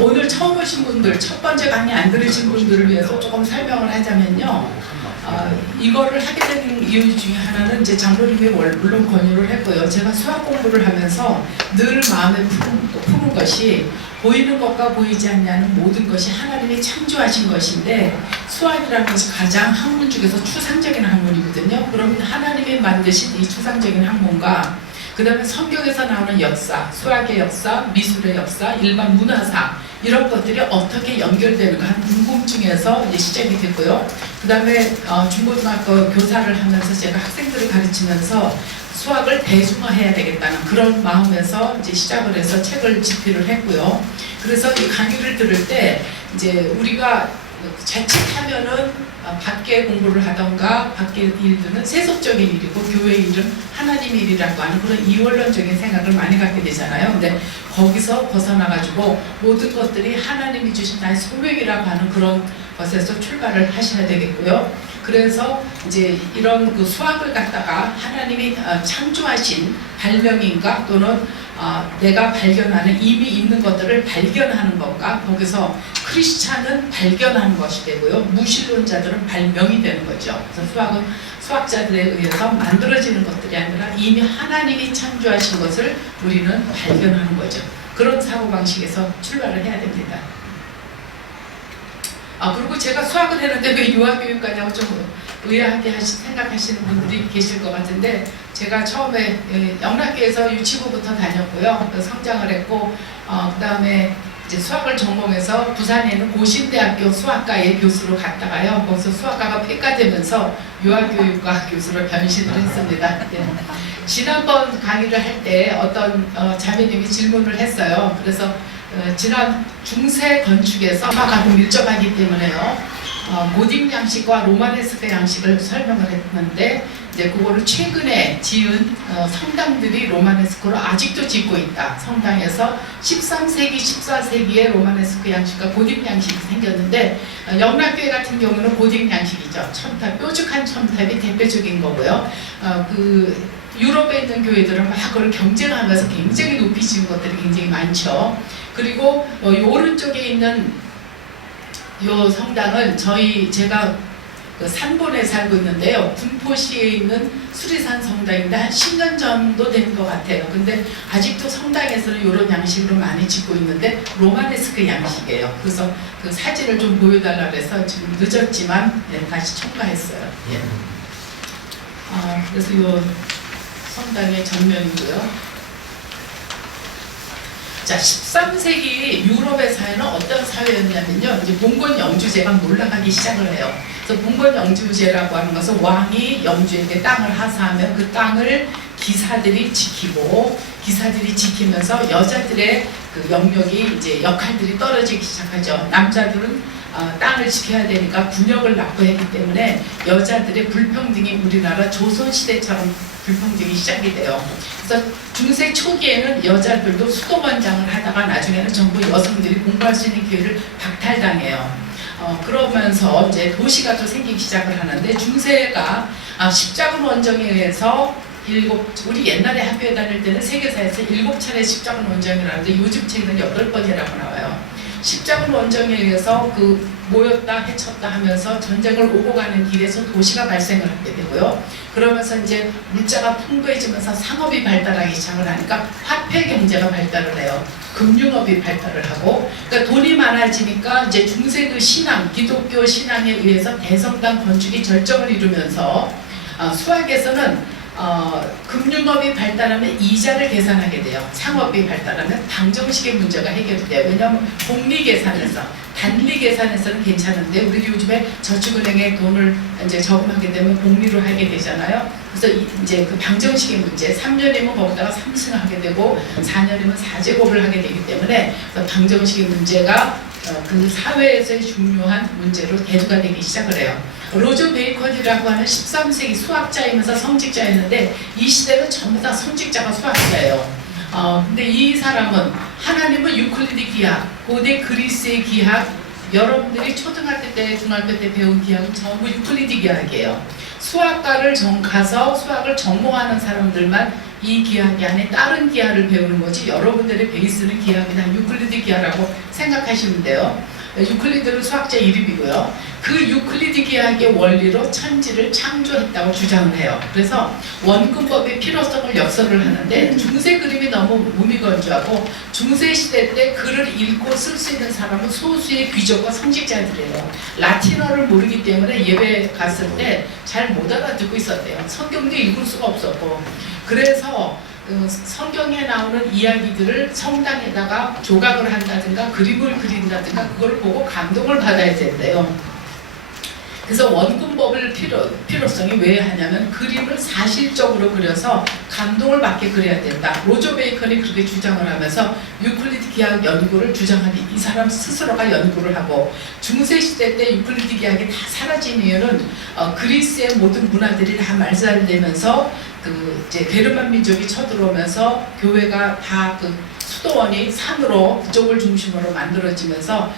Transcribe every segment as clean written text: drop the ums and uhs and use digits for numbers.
오늘 처음 오신 분들, 첫 번째 강의 안 들으신 분들을 위해서 조금 설명을 하자면요. 이거를 하게 된 이유 중에 하나는 이제 장로님이 물론 권유를 했고요. 제가 수학 공부를 하면서 늘 마음에 품은 것이 보이는 것과 보이지 않는 모든 것이 하나님이 창조하신 것인데, 수학이라는 것이 가장 학문 중에서 추상적인 학문이거든요. 그럼 하나님이 만드신 이 추상적인 학문과 그 다음에 성경에서 나오는 역사, 수학의 역사, 미술의 역사, 일반 문화사, 이런 것들이 어떻게 연결되는가 하는 궁금증에서 이제 시작이 됐고요. 그 다음에 중고등학교 교사를 하면서 제가 학생들을 가르치면서 수학을 대중화해야 되겠다는 그런 마음에서 이제 시작을 해서 책을 집필을 했고요. 그래서 이 강의를 들을 때 이제 우리가 자칫하면은 밖에 공부를 하던가 밖에 일들은 세속적인 일이고 교회 일은 하나님의 일이라고 하는 그런 이원론적인 생각을 많이 갖게 되잖아요. 근데 거기서 벗어나가지고 모든 것들이 하나님이 주신 나의 소명이라고 하는 그런 것에서 출발을 하셔야 되겠고요. 그래서 이제 이런 그 수학을 갖다가 하나님이 창조하신 발명인가 또는 내가 발견하는 이미 있는 것들을 발견하는 건가, 거기서 크리스찬은 발견하는 것이 되고요. 무신론자들은 발명이 되는 거죠. 그래서 수학은 수학자들에 의해서 만들어지는 것들이 아니라 이미 하나님이 창조하신 것을 우리는 발견하는 거죠. 그런 사고방식에서 출발을 해야 됩니다. 그리고 제가 수학을 했는데 왜 유아교육과냐고 좀 의아하게 생각하시는 분들이 계실 것 같은데, 제가 처음에 영락교에서 유치부부터 다녔고요. 성장을 했고, 그 다음에 이제 수학을 전공해서 부산에 있는 고신대학교 수학과의 교수로 갔다가요. 거기서 수학과가 폐과되면서 유아교육과 교수로 변신을 했습니다. 지난번 강의를 할 때 어떤 자매님이 질문을 했어요. 그래서 지난 중세 건축에서 수학하고 밀접하기 때문에요. 고딕 양식과 로마네스크 양식을 설명을 했는데, 이제 그거를 최근에 지은 성당들이 로마네스크로 아직도 짓고 있다. 성당에서 13세기, 14세기에 로마네스크 양식과 고딕 양식이 생겼는데, 영락교회 같은 경우는 고딕 양식이죠. 첨탑, 뾰족한 첨탑이 대표적인 거고요. 유럽에 있는 교회들은 막 그걸 경쟁하면서 굉장히 높이 지은 것들이 굉장히 많죠. 그리고 이 오른쪽에 있는 이 성당은 제가 그 산본에 살고 있는데요. 군포시에 있는 수리산 성당인데 한 10년 정도 된 것 같아요. 근데 아직도 성당에서는 이런 양식으로 많이 짓고 있는데 로마네스크 양식이에요. 그래서 그 사진을 좀 보여달라고 해서 지금 늦었지만 다시 첨가했어요. 그래서 이 성당의 전면이고요. 자, 13세기 유럽의 사회는 어떤 사회였냐면요. 이제 봉건 영주제가 몰락하기 시작을 해요. 그래서 봉건 영주제라고 하는 것은 왕이 영주에게 땅을 하사하면 그 땅을 기사들이 지키고, 기사들이 지키면서 여자들의 그 영역이 이제 역할들이 떨어지기 시작하죠. 남자들은 땅을 지켜야 되니까 군역을 납부했기 때문에 여자들의 불평등이 우리나라 조선시대처럼 불평등이 시작이 돼요. 그래서 중세 초기에는 여자들도 수도원장을 하다가 나중에는 전부 여성들이 공부할 수 있는 기회를 박탈당해요. 그러면서 이제 도시가 또 생기기 시작을 하는데, 중세가 십자군 원정에 의해서 우리 옛날에 학교에 다닐 때는 세계사에서 7차례 십자군 원정이라는데 요즘 책에는 8번이라고 나와요. 십자군 원정에 의해서 모였다 해쳤다 하면서 전쟁을 오고 가는 길에서 도시가 발생을 하게 되고요. 그러면서 이제 물자가 풍부해지면서 상업이 발달하기 시작을 하니까 화폐 경제가 발달을 해요. 금융업이 발달을 하고, 그러니까 돈이 많아지니까 이제 중세 그 신앙, 기독교 신앙에 의해서 대성당 건축이 절정을 이루면서 수학에서는 금융업이 발달하면 이자를 계산하게 돼요. 상업이 발달하면 방정식의 문제가 해결이 돼요. 왜냐하면 복리 계산에서, 단리 계산에서는 괜찮은데 우리 요즘에 저축은행에 돈을 이제 저금하게 되면 복리로 하게 되잖아요. 그래서 이제 그 방정식의 문제, 3년이면 거기다가 3승하게 되고 4년이면 4제곱을 하게 되기 때문에 방정식의 문제가 그 사회에서의 중요한 문제로 대두가 되기 시작을 해요. 로저 베이컨이라고 하는 13세기 수학자이면서 성직자였는데, 이 시대는 전부 다 성직자가 수학자예요. 근데 이 사람은 하나님은 유클리드 기하, 고대 그리스의 기하, 여러분들이 초등학교 때, 중학교 때 배운 기하는 전부 유클리드 기하이에요. 수학과를 가서 수학을 전공하는 사람들만 이 기하기 안에 다른 기하를 배우는 거지 여러분들의 베이스는 기하기나 유클리드 기하라고 생각하시면 돼요. 유클리드는 수학자 이름이고요. 그 유클리드 기하학의 원리로 천지를 창조했다고 주장을 해요. 그래서 원근법의 필요성을 역설을 하는데 중세 그림이 너무 무미건조하고 중세 시대 때 글을 읽고 쓸 수 있는 사람은 소수의 귀족과 성직자들이에요. 라틴어를 모르기 때문에 예배 갔을 때 잘 못 알아듣고 있었대요. 성경도 읽을 수가 없었고 그래서 성경에 나오는 이야기들을 성당에다가 조각을 한다든가 그림을 그린다든가 그걸 보고 감동을 받아야 된대요. 그래서 원근법을 필요성이 왜 하냐면 그림을 사실적으로 그려서 감동을 받게 그려야 된다. 로저 베이컨이 그렇게 주장을 하면서 유클리드 기하학 연구를 주장하니 이 사람 스스로가 연구를 하고 중세시대 때 유클리드 기하학이 다 사라진 이유는 그리스의 모든 문화들이 다 말살되면서 이제 게르만 민족이 쳐들어오면서 교회가 다 수도원이 산으로 그쪽을 중심으로 만들어지면서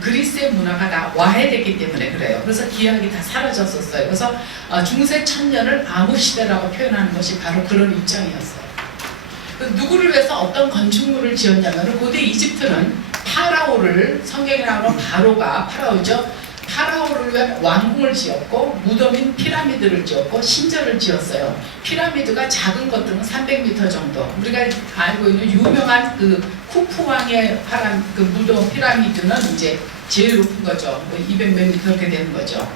그리스의 문화가 다 와해됐기 때문에 그래요. 그래서 기하학이 다 사라졌었어요. 그래서 중세 천년을 암흑시대라고 표현하는 것이 바로 그런 입장이었어요. 누구를 위해서 어떤 건축물을 지었냐면 고대 이집트는 파라오를 성경에 나오는 파라오죠. 파라오를 위한 왕궁을 지었고 무덤인 피라미드를 지었고 신전을 지었어요. 피라미드가 작은 것들은 300m 정도. 우리가 알고 있는 유명한 쿠프 왕의 무덤 피라미드는 이제 제일 높은 거죠. 200몇 미터 이렇게 되는 거죠.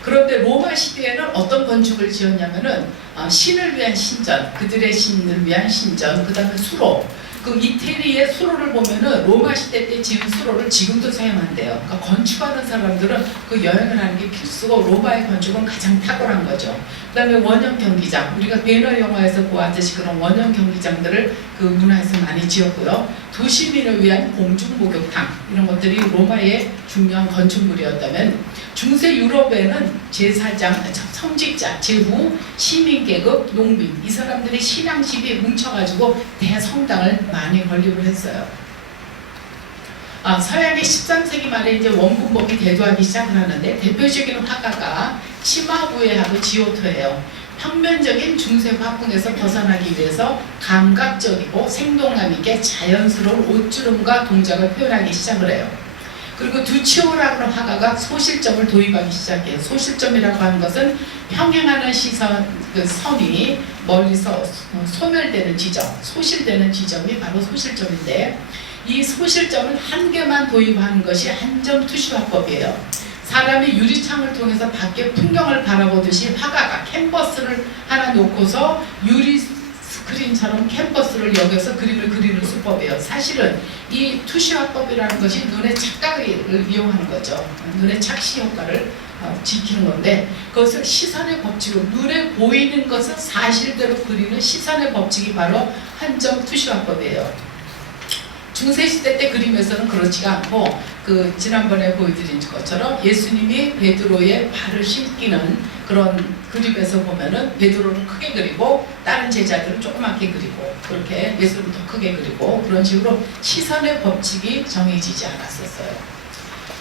그런데 로마 시대에는 어떤 건축을 지었냐면은 신을 위한 신전, 그들의 신을 위한 신전, 그 다음에 수로. 이태리의 수로를 보면은 로마 시대 때 지은 수로를 지금도 사용한대요. 그러니까 건축하는 사람들은 여행을 하는 게 필수고 로마의 건축은 가장 탁월한 거죠. 그 다음에 원형 경기장, 우리가 배너 영화에서 보았듯이 그런 원형 경기장들을 문화에서 많이 지었고요. 도시민을 위한 공중 목욕탕 이런 것들이 로마의 중요한 건축물이었다면 중세 유럽에는 제사장, 성직자, 제후, 시민계급, 농민 이 사람들이 신앙심이 뭉쳐가지고 대성당을 많이 건립을 했어요. 서양의 13세기 말에 이제 원근법이 대두하기 시작을 하는데 대표적인 화가가 치마부에하고 지오토예요. 평면적인 중세 화풍에서 벗어나기 위해서 감각적이고 생동감 있게 자연스러운 옷주름과 동작을 표현하기 시작을 해요. 그리고 두치오라고 하는 화가가 소실점을 도입하기 시작해요. 소실점이라고 하는 것은 평행하는 시선, 선이 멀리서 소멸되는 지점, 소실되는 지점이 바로 소실점인데 이 소실점을 한 개만 도입하는 것이 한점 투시화법이에요. 사람이 유리창을 통해서 밖에 풍경을 바라보듯이 화가가 캔버스를 하나 놓고서 유리 스크린처럼 캔버스를 여겨서 그림을 그리는 수법이에요. 사실은 이 투시화법이라는 것이 눈의 착각을 이용하는 거죠. 눈의 착시 효과를 지키는 건데 그것을 시선의 법칙으로 눈에 보이는 것을 사실대로 그리는 시선의 법칙이 바로 한점 투시화법이에요. 중세시대 때 그림에서는 그렇지가 않고 지난번에 보여드린 것처럼 예수님이 베드로의 발을 씻기는 그런 그림에서 보면은 베드로는 크게 그리고 다른 제자들은 조그맣게 그리고 그렇게 예수님은 더 크게 그리고 그런 식으로 시선의 법칙이 정해지지 않았었어요.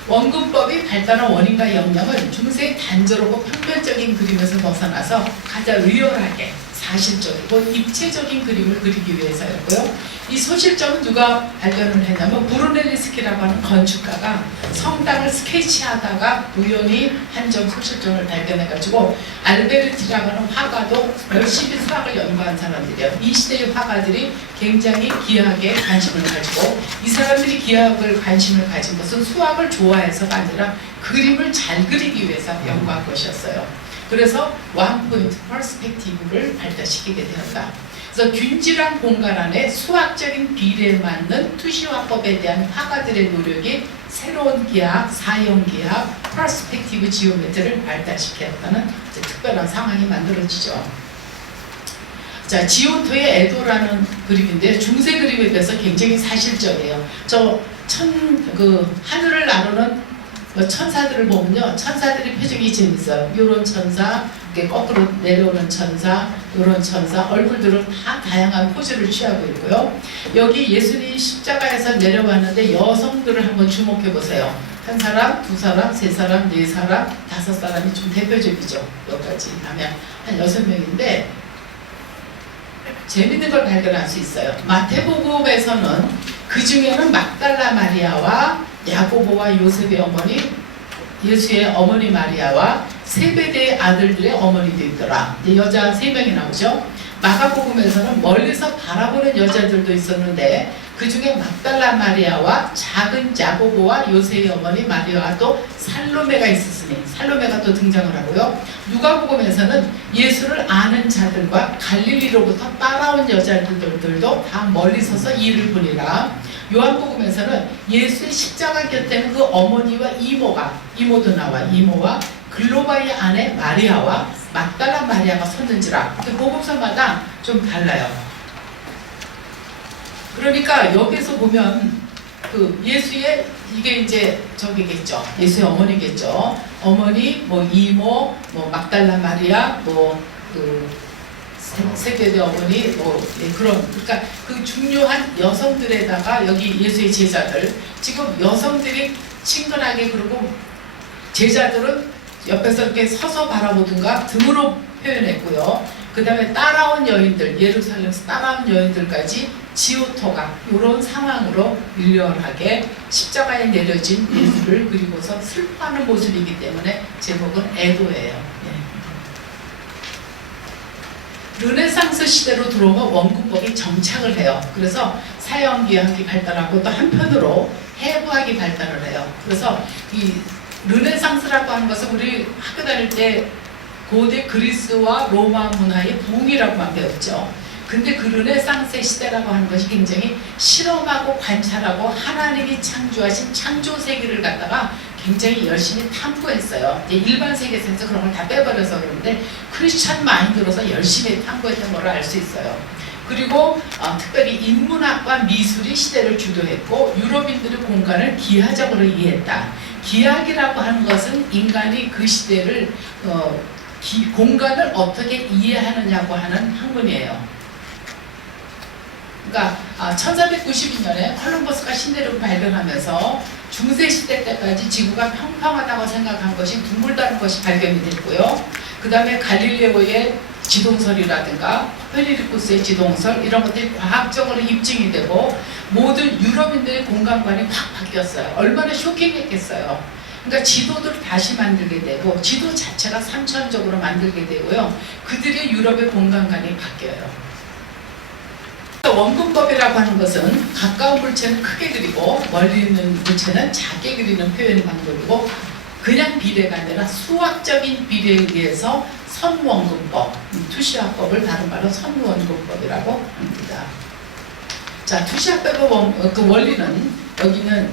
원근법이 발달한 원인과 영역은 중세의 단조롭고 평면적인 그림에서 벗어나서 가장 리얼하게 사실적이고 입체적인 그림을 그리기 위해서였고요. 이 소실점은 누가 발견을 했냐면 브루넬리스키라고 하는 건축가가 성당을 스케치하다가 우연히 한 점 소실점을 발견해가지고 알베르티라고 하는 화가도 열심히 수학을 연구한 사람들이에요. 이 시대의 화가들이 굉장히 기하학에 관심을 가지고 이 사람들이 기하학을 관심을 가진 것은 수학을 좋아해서가 아니라 그림을 잘 그리기 위해서 연구한 것이었어요. 그래서 원포인트 퍼스펙티브를 발달시키게 되었다. 그래서 균질한 공간 안에 수학적인 비례에 맞는 투시화법에 대한 화가들의 노력이 새로운 기하학, 사형 기하학, 퍼스펙티브 지오메트리를 발달시켰다는 특별한 상황이 만들어지죠. 자, 지오토의 에도라는 그림인데 중세 그림에 비해서 굉장히 사실적이에요. 하늘을 나르는 천사들을 보면요, 천사들의 표정이 재밌어요. 요런 천사, 거꾸로 내려오는 천사, 요런 천사, 얼굴들은 다 다양한 포즈를 취하고 있고요. 여기 예수님이 십자가에서 내려왔는데 여성들을 한번 주목해 보세요. 한 사람, 두 사람, 세 사람, 네 사람, 다섯 사람이 좀 대표적이죠. 여기까지 하면 한 6명인데 재밌는 걸 발견할 수 있어요. 마태복음에서는 그 중에는 막달라 마리아와 야고보와 요셉의 어머니, 예수의 어머니 마리아와 세베대의 아들들의 어머니도 있더라. 여자 3명이 나오죠. 마가복음에서는 멀리서 바라보는 여자들도 있었는데 그 중에 막달라 마리아와 작은 야고보와 요셉의 어머니 마리아와 또 살로메가 있었으니 살로메가 또 등장을 하고요. 누가복음에서는 예수를 아는 자들과 갈릴리로부터 따라온 여자들도 다 멀리 서서 이를 보니라. 요한복음에서는 예수의 십자가 곁에는 그 어머니와 이모도 나와 이모와 글로바의 아내 마리아와 막달라 마리아가 섰는지라. 복음서마다 좀 달라요. 그러니까 여기서 보면 그 예수의 이게 이제 저기겠죠. 예수의 어머니겠죠. 어머니, 뭐 이모, 뭐 막달라 마리아, 그 세베대 어머니, 그런 그러니까 그 중요한 여성들에다가 여기 예수의 제자들 지금 여성들이 친근하게 그러고 제자들은 옆에서 이렇게 서서 바라보든가 등으로 표현했고요. 그 다음에 따라온 여인들, 예루살렘에서 따라온 여인들까지 지오토가 이런 상황으로 일렬하게 십자가에 내려진 예수를 그리고서 슬퍼하는 모습이기 때문에 제목은 애도예요. 르네상스 시대로 들어오면 원근법이 정착을 해요. 그래서 사형기학이 발달하고 또 한편으로 해부학이 발달을 해요. 그래서 이 르네상스라고 하는 것은 우리 학교 다닐 때 고대 그리스와 로마 문화의 부흥이라고만 배웠죠. 근데 그 르네상스의 시대라고 하는 것이 굉장히 실험하고 관찰하고 하나님이 창조하신 창조 세계를 갖다가 굉장히 열심히 탐구했어요. 이제 일반 세계에서 그런 걸 다 빼버려서 그런데 크리스찬 마인드로서 열심히 탐구했던 걸 알 수 있어요. 그리고 특별히 인문학과 미술이 시대를 주도했고 유럽인들의 공간을 기하적으로 이해했다. 기하학이라고 하는 것은 인간이 그 시대를 공간을 어떻게 이해하느냐고 하는 학문이에요. 그러니까 1492년에 콜럼버스가 신대륙을 발견하면서 중세시대 때까지 지구가 평평하다고 생각한 것이 둥글다는 것이 발견이 됐고요. 그 다음에 갈릴레오의 지동설이라든가 코페르니쿠스의 지동설 이런 것들이 과학적으로 입증이 되고 모든 유럽인들의 공간관이 확 바뀌었어요. 얼마나 쇼킹했겠어요. 그러니까 지도를 다시 만들게 되고 지도 자체가 선천적으로 만들게 되고요. 그들의 유럽의 공간관이 바뀌어요. 원근법이라고 하는 것은 가까운 물체는 크게 그리고 멀리 있는 물체는 작게 그리는 표현 방법이고 그냥 비례가 아니라 수학적인 비례에 의해서 선원근법, 투시화법을 다른 말로 선원근법이라고 합니다. 자, 투시화법의 그 원리는 여기는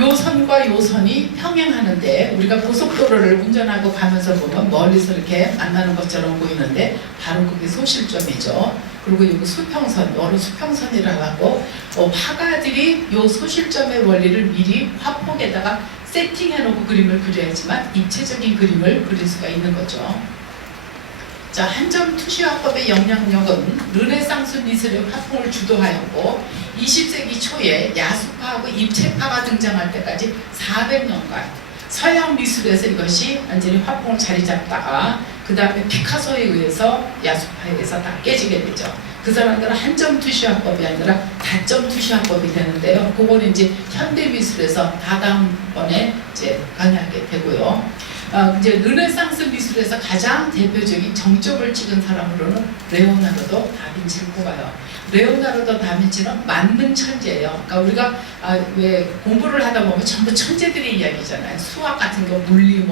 요 선과 요 선이 평행하는데 우리가 고속도로를 운전하고 가면서 보면 멀리서 이렇게 만나는 것처럼 보이는데 바로 그게 소실점이죠. 그리고 여기 수평선, 여러 수평선이라고 하고 화가들이 요 소실점의 원리를 미리 화폭에다가 세팅해놓고 그림을 그려야지만 입체적인 그림을 그릴 수가 있는 거죠. 자, 한점 투시화법의 영향력은 르네상스 미술의 화풍을 주도하였고 20세기 초에 야수파하고 입체파가 등장할 때까지 400년간 서양 미술에서 이것이 완전히 화풍을 자리 잡다가 그 다음에 피카소에 의해서 야수파에 의해서 다 깨지게 되죠. 그 사람들은 한점 투시화법이 아니라 다점 투시화법이 되는데요. 그거는 이제 현대 미술에서 다음번에 이제 강의하게 되고요. 이제 르네상스 미술에서 가장 대표적인 정점을 찍은 사람으로는 레오나르도 다빈치를 꼽아요. 레오나르도 다빈치는 만능 천재예요. 그러니까 우리가 왜 공부를 하다 보면 전부 천재들의 이야기잖아요. 수학 같은 거, 물리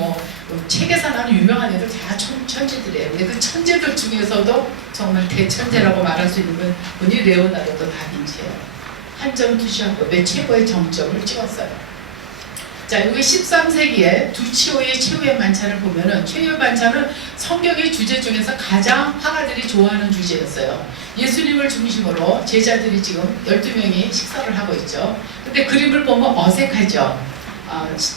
책에서 나오는 유명한 애들 다 천재들이에요. 근데 그 천재들 중에서도 정말 대천재라고 말할 수 있는 분이 레오나르도 다빈치예요. 한점 투시화법의 최고의 정점을 찍었어요. 자, 여기 13세기에 두치오의 최후의 만찬을 보면은 최후의 만찬은 성경의 주제 중에서 가장 화가들이 좋아하는 주제였어요. 예수님을 중심으로 제자들이 지금 12명이 식사를 하고 있죠. 근데 그림을 보면 어색하죠.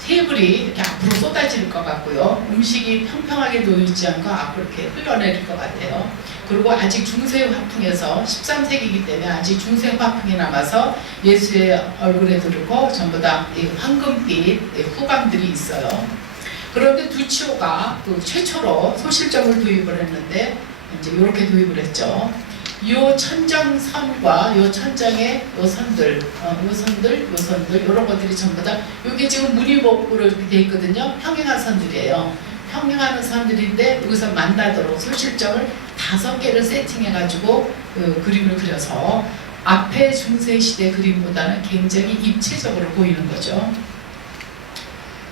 테이블이 이렇게 앞으로 쏟아질 것 같고요. 음식이 평평하게 놓여있지 않고 앞으로 이렇게 흘러내릴 것 같아요. 그리고 아직 중세 화풍에서 13세기이기 때문에 아직 중세 화풍이 남아서 예수의 얼굴에 두르고 전부 다 황금빛 후광들이 있어요. 그런데 두치오가 그 최초로 소실점을 도입을 했는데 이제 이렇게 도입을 했죠. 요 천장선과 요 천장의 요 선들, 요 선들 이런 것들이 전부 다 이게 지금 무늬목으로 이렇게 돼 있거든요. 평행한 선들이에요. 평행하는 선들인데 여기서 만나도록 소실점을 5개를 세팅해가지고 그림을 그려서 앞에 중세시대 그림보다는 굉장히 입체적으로 보이는 거죠.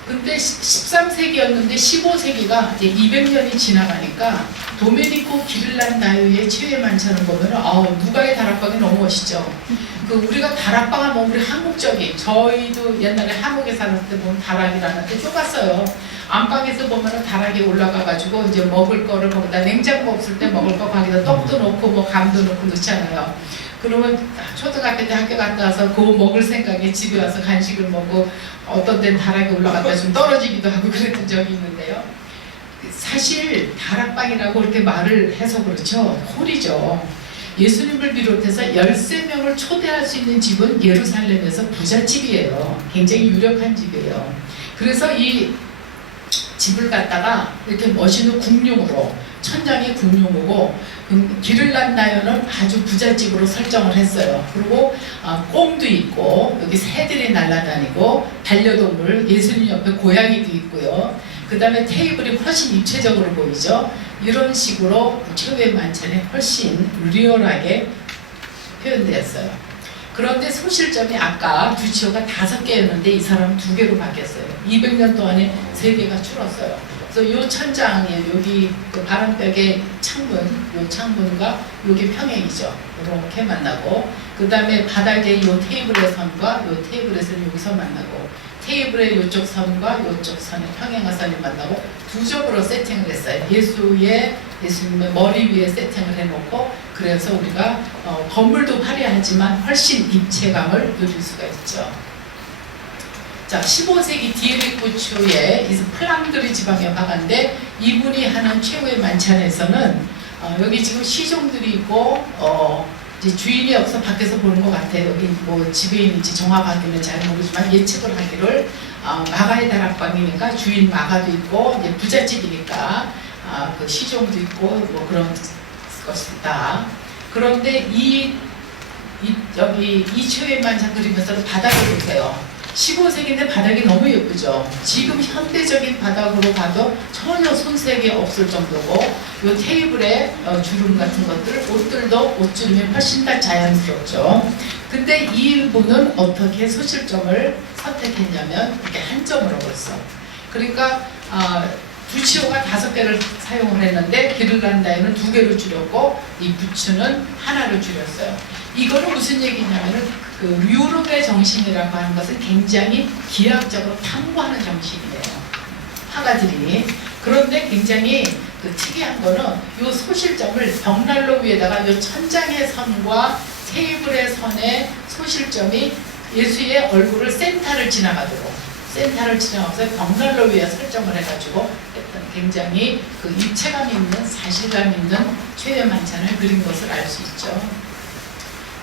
근데 13세기였는데 15세기가 이제 200년이 지나가니까 도메니코 기를란다요의 최후의 만찬을 보면은 누가의 다락방이 너무 멋있죠. 그 우리가 다락방 하면 우리 한국적인, 저희도 옛날에 한국에 살았을 때 보면 다락이라는 데 좁았어요. 안방에서 보면은 다락에 올라가가지고 이제 먹을 거를 거기다 냉장고 없을 때 먹을 거 거기다 떡도 넣고 뭐 감도 넣고 넣잖아요. 그러면 초등학교 때 학교 갔다 와서 그거 먹을 생각에 집에 와서 간식을 먹고 어떤 데는 다락에 올라갔다 좀 떨어지기도 하고 그랬던 적이 있는데요. 사실 다락방이라고 이렇게 말을 해서 그렇죠. 홀이죠. 예수님을 비롯해서 13명을 초대할 수 있는 집은 예루살렘에서 부잣집이에요. 굉장히 유력한 집이에요. 그래서 이 집을 갖다가 이렇게 멋있는 궁룡으로, 천장이 궁룡이고 기를란다요는 아주 부잣집으로 설정을 했어요. 그리고 꽁도 있고 여기 새들이 날아다니고 반려동물, 예수님 옆에 고양이도 있고요. 그 다음에 테이블이 훨씬 입체적으로 보이죠. 이런 식으로 최후의 만찬에 훨씬 리얼하게 표현되었어요. 그런데 소실점이 아까 두치오가 5개였는데 이 사람은 2개로 바뀌었어요. 200년 동안에 3개가 줄었어요. 그래서 이 천장에 여기 그 바람벽의 창문, 이 창문과 여기 평행이죠. 이렇게 만나고, 그 다음에 바닥에 이 테이블의 선과 이 테이블의 선이 여기서 만나고, 테이블의 이쪽 선과 이쪽 선의 평행한 선이 만나고 2점으로 세팅을 했어요. 예수님의 머리 위에 세팅을 해놓고, 그래서 우리가 건물도 화려하지만 훨씬 입체감을 누릴 수가 있죠. 자, 15세기 디에리쿠초의 플랑드리 지방의 화가인데 이분이 하는 최후의 만찬에서는 여기 지금 시종들이 있고 이제 주인이 없어 밖에서 보는 것 같아요. 여기 뭐 집에 있는지 정확하게는 잘 모르지만 예측을 하기를 마가의 다락방이니까 주인 마가도 있고 이제 부잣집이니까 그 시종도 있고 뭐 그런 것이다. 그런데 여기 이 최후의 만찬 그리면서 바닥을 보세요. 15세기인데 바닥이 너무 예쁘죠. 지금 현대적인 바닥으로 봐도 전혀 손색이 없을 정도고, 이 테이블에 주름 같은 것들, 옷들도 옷주름이 훨씬 더 자연스럽죠. 근데 이분은 어떻게 소실점을 선택했냐면 이렇게 한 점으로 벌써. 그러니까 두치오가 5개를 사용을 했는데 기를란다요는 2개로 줄였고 이 부츠는 하나를 줄였어요. 이거는 무슨 얘기냐면은 그 유럽의 정신이라고 하는 것은 굉장히 기하학적으로 탐구하는 정신이에요. 화가들이. 그런데 굉장히 그 특이한 거는 이 소실점을 벽난로 위에다가 이 천장의 선과 테이블의 선의 소실점이 예수의 얼굴을 센터를 지나가서 벽난로 위에 설정을 해가지고 굉장히 그 입체감 있는, 사실감 있는 최후의 만찬을 그린 것을 알 수 있죠.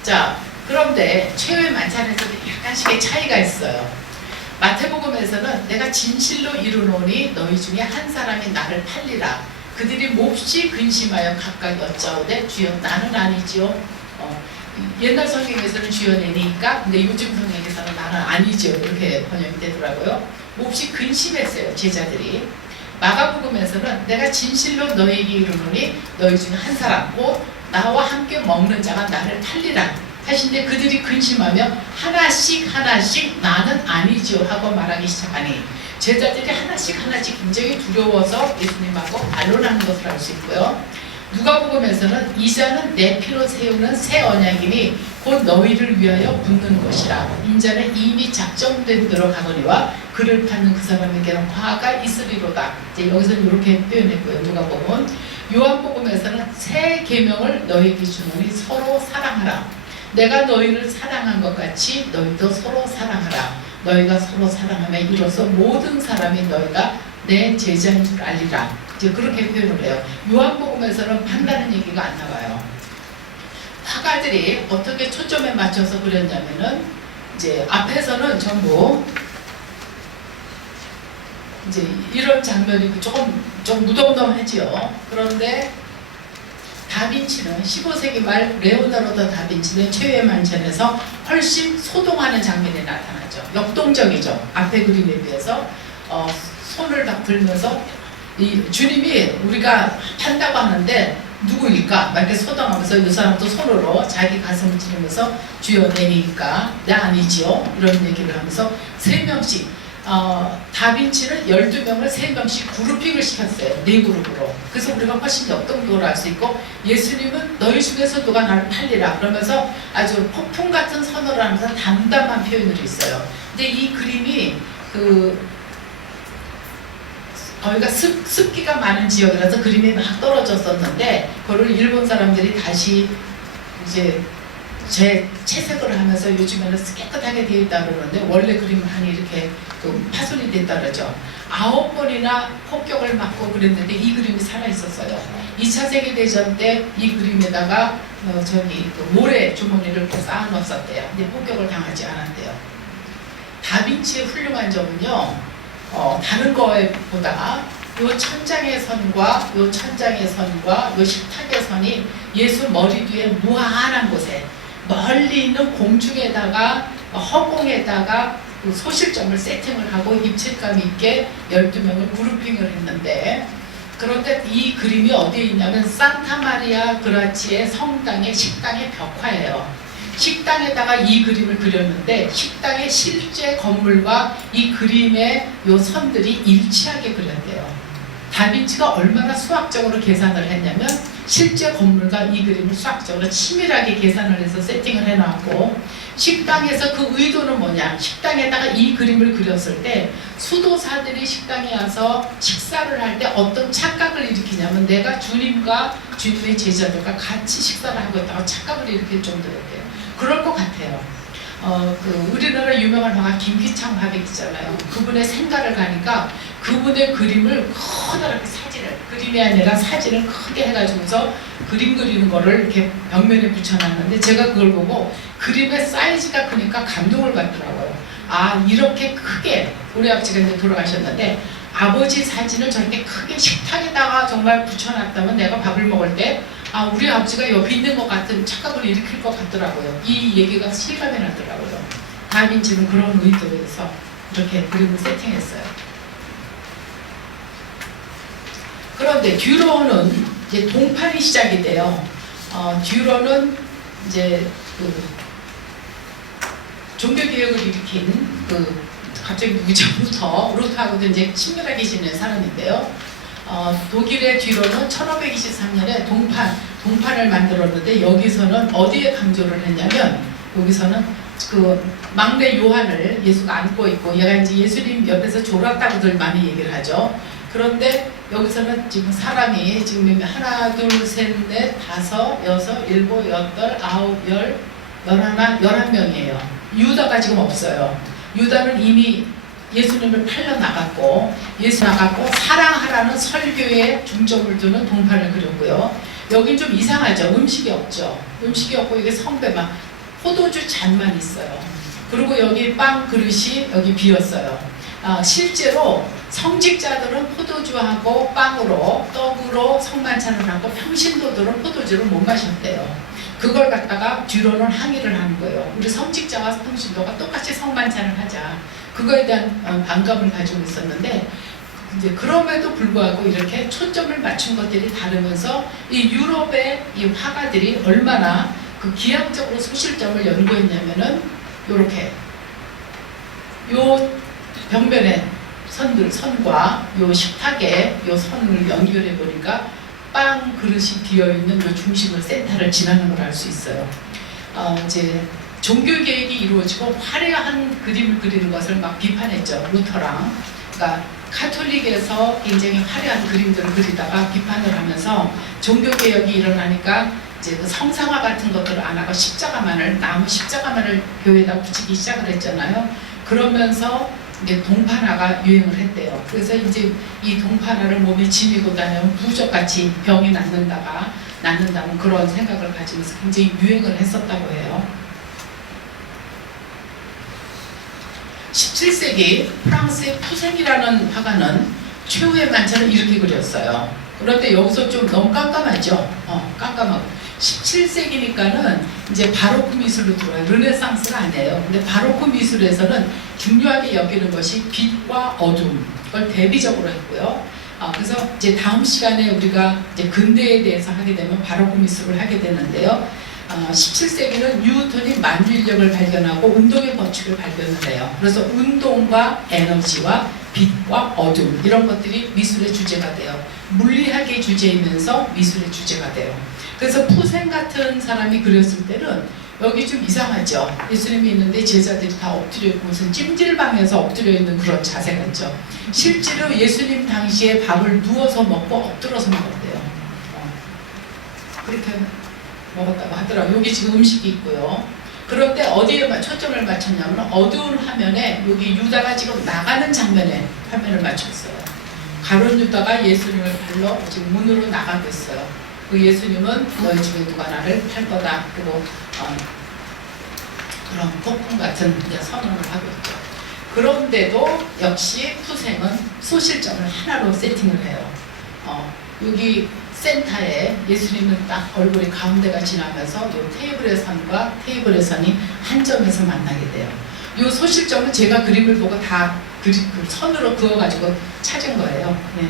자, 그런데 최후의 만찬에서도 약간씩의 차이가 있어요. 마태복음에서는 내가 진실로 이르노니 너희 중에 한 사람이 나를 팔리라. 그들이 몹시 근심하여 각각 여짜오되 주여 나는 아니지요. 옛날 성경에서는 주여 내니까, 근데 요즘 성경에서는 나는 아니지요. 이렇게 번역이 되더라고요. 몹시 근심했어요, 제자들이. 마가복음에서는 내가 진실로 너희에게 이르노니 너희 중에 한 사람, 곧 나와 함께 먹는 자가 나를 팔리라 하신데 그들이 근심하며 하나씩 나는 아니죠 하고 말하기 시작하니 제자들이 하나씩 굉장히 두려워서 예수님하고 반론하는 것을 알 수 있고요. 누가복음에서는 이 자는 내 피로 세우는 새 언약이니 곧 너희를 위하여 붙는 것이라. 인자는 이미 작정된 대로 가거니와 그를 받는 그 사람에게는 화가 있으리로다. 이제 여기서는 이렇게 표현했고요. 누가복음. 요한복음에서는 새 계명을 너희에게 주노니 서로 사랑하라. 내가 너희를 사랑한 것 같이 너희도 서로 사랑하라. 너희가 서로 사랑하며 이로써 모든 사람이 너희가 내 제자인 줄 알리라. 이제 그렇게 표현을 해요. 요한복음에서는 판다는 얘기가 안 나와요. 화가들이 어떻게 초점에 맞춰서 그렸냐면은 이제 앞에서는 전부 이제 이런 장면이 좀 무덤덤하지요. 그런데 다빈치는 15세기 말 레오나르도 다빈치는 최후의 만찬에서 훨씬 소동하는 장면이 나타나죠. 역동적이죠. 앞에 그림에 비해서 손을 딱 들면서 이 주님이 우리가 판다고 하는데 누구일까? 막 이렇게 소동하면서 이 사람도 손으로 자기 가슴을 찌르면서 주여 내니까 나 아니지요? 이런 얘기를 하면서 3명씩 다빈치는 12명을 3명씩 그룹핑을 시켰어요. 4그룹으로. 그래서 우리가 훨씬 역동적으로 알 수 있고 예수님은 너희 중에서 누가 나를 팔리라 그러면서 아주 폭풍 같은 선언을 하면서 담담한 표현들이 있어요. 근데 이 그림이 거기가 습기가 많은 지역이라서 그림이 막 떨어졌었는데 그걸 일본 사람들이 다시 이제 채색을 하면서 요즘에는 깨끗하게 되어 있다 그러는데 원래 그림 많이 이렇게 파손이 됐다 그러죠. 9번이나 폭격을 맞고 그랬는데 이 그림이 살아있었어요. 2차 세계대전 때 이 그림에다가 모래 주머니를 쌓아놓았었대요. 근데 폭격을 당하지 않았대요. 다빈치의 훌륭한 점은요. 다른 거보다 요 천장의 선과 요 천장의 선과 요 식탁의 선이 예수 머리 뒤에 무한한 곳에 멀리 있는 공중에다가 허공에다가 그 소실점을 세팅을 하고 입체감 있게 12명을 그룹핑을 했는데 그런데 이 그림이 어디에 있냐면 산타마리아 그라치의 성당의 식당의 벽화예요. 식당에다가 이 그림을 그렸는데 식당의 실제 건물과 이 그림의 요 선들이 일치하게 그렸대요. 다빈치가 얼마나 수학적으로 계산을 했냐면 실제 건물과 이 그림을 수학적으로 치밀하게 계산을 해서 세팅을 해놨고 식당에서 그 의도는 뭐냐, 식당에다가 이 그림을 그렸을 때 수도사들이 식당에 와서 식사를 할 때 어떤 착각을 일으키냐면 내가 주님과 주님의 제자들과 같이 식사를 하고 있다고 착각을 일으킬 정도였대요. 그럴 것 같아요. 우리나라 유명한 화가 김기창 화백 있잖아요. 그분의 생가를 가니까 그분의 그림을 커다랗게 그림이 아니라 사진을 크게 해가지고서 그림 그리는 거를 이렇게 벽면에 붙여놨는데 제가 그걸 보고 그림의 사이즈가 크니까 감동을 받더라고요. 아, 이렇게 크게 우리 아버지가 이제 돌아가셨는데 아버지 사진을 저렇게 크게 식탁에다가 정말 붙여놨다면 내가 밥을 먹을 때 아, 우리 아버지가 옆에 있는 것 같은 착각을 일으킬 것 같더라고요. 이 얘기가 실감이 나더라고요. 다빈치는 그런 의도에서 이렇게 그림을 세팅했어요. 그런데 듀로는 이제 동판이 시작이 돼요. 듀로는 이제 종교개혁을 일으킨 갑자기 누구부터 루터하고도 이제 친밀하게 지낸 사람인데요. 독일의 듀로는 1523년에 동판을 만들었는데 여기서는 어디에 강조를 했냐면 여기서는 막내 요한을 예수가 안고 있고 얘가 이제 예수님 옆에서 졸았다고들 많이 얘기를 하죠. 그런데 여기서는 지금 사람이 지금 하나, 둘, 셋, 넷, 다섯, 여섯, 일곱, 여덟, 아홉, 열, 11명이에요. 유다가 지금 없어요. 유다는 이미 예수님을 팔려 나갔고 사랑하라는 설교에 중점을 두는 동판을 그렸고요. 여긴 좀 이상하죠. 음식이 없죠. 음식이 없고 이게 성배만 포도주 잔만 있어요. 그리고 여기 빵 그릇이 여기 비었어요. 실제로 성직자들은 포도주하고 빵으로 떡으로 성만찬을 하고 평신도들은 포도주를 못 마셨대요. 그걸 갖다가 듀로는 항의를 하는 거예요. 우리 성직자와 평신도가 똑같이 성만찬을 하자. 그거에 대한 반감을 가지고 있었는데 이제 그럼에도 불구하고 이렇게 초점을 맞춘 것들이 다르면서 이 유럽의 이 화가들이 얼마나 기하학적으로 소실점을 연구했냐면은 요렇게 요 벽면에 선과 요 식탁에 요 선을 연결해 보니까 빵 그릇이 비어있는 요 중심을 센터를 지나는 걸 알 수 있어요. 이제 종교개혁이 이루어지고 화려한 그림을 그리는 것을 막 비판했죠. 루터랑. 그러니까 카톨릭에서 굉장히 화려한 그림들을 그리다가 비판을 하면서 종교개혁이 일어나니까 이제 그 성상화 같은 것들을 안 하고 나무 십자가만을 교회에다 붙이기 시작을 했잖아요. 그러면서 이제 동판화가 유행을 했대요. 그래서 이제 이 동판화를 몸에 지니고 다니면 부적같이 병이 낫는다는 그런 생각을 가지면서 굉장히 유행을 했었다고 해요. 17세기 프랑스의 푸생이라는 화가는 최후의 만찬을 이렇게 그렸어요. 그런데 여기서 좀 너무 깜깜하죠? 깜깜하고. 17세기니까는 이제 바로크 미술로 들어와요. 르네상스가 아니에요. 근데 바로크 미술에서는 중요하게 여기는 것이 빛과 어둠, 그걸 대비적으로 했고요. 그래서 이제 다음 시간에 우리가 이제 근대에 대해서 하게 되면 바로크 미술을 하게 되는데요. 17세기는 뉴턴이 만유인력을 발견하고 운동의 법칙을 발견을 해요. 그래서 운동과 에너지와 빛과 어둠 이런 것들이 미술의 주제가 돼요. 물리학의 주제이면서 미술의 주제가 돼요. 그래서 푸생 같은 사람이 그렸을 때는 여기 좀 이상하죠. 예수님이 있는데 제자들이 다 엎드려 있고 무슨 찜질방에서 엎드려 있는 그런 자세가 있죠. 실제로 예수님 당시에 밥을 누워서 먹고 엎드려서 먹었대요. 그렇게 먹었다고 하더라고요. 여기 지금 음식이 있고요. 그런데 어디에 초점을 맞췄냐면 어두운 화면에 여기 유다가 지금 나가는 장면에 화면을 맞췄어요. 가룟 유다가 예수님을 팔러 지금 문으로 나가겠어요. 그 예수님은 너희 중에 누가 나를 팔 거다. 그리고 그런 폭풍 같은 선언을 하고 있죠. 그런데도 역시 푸생은 소실점을 하나로 세팅을 해요. 여기 센터에 예수님은 딱 얼굴이 가운데가 지나면서 이 테이블의 선과 테이블의 선이 한 점에서 만나게 돼요. 이 소실점은 제가 그림을 보고 다 그 선으로 그어가지고 찾은 거예요. 네.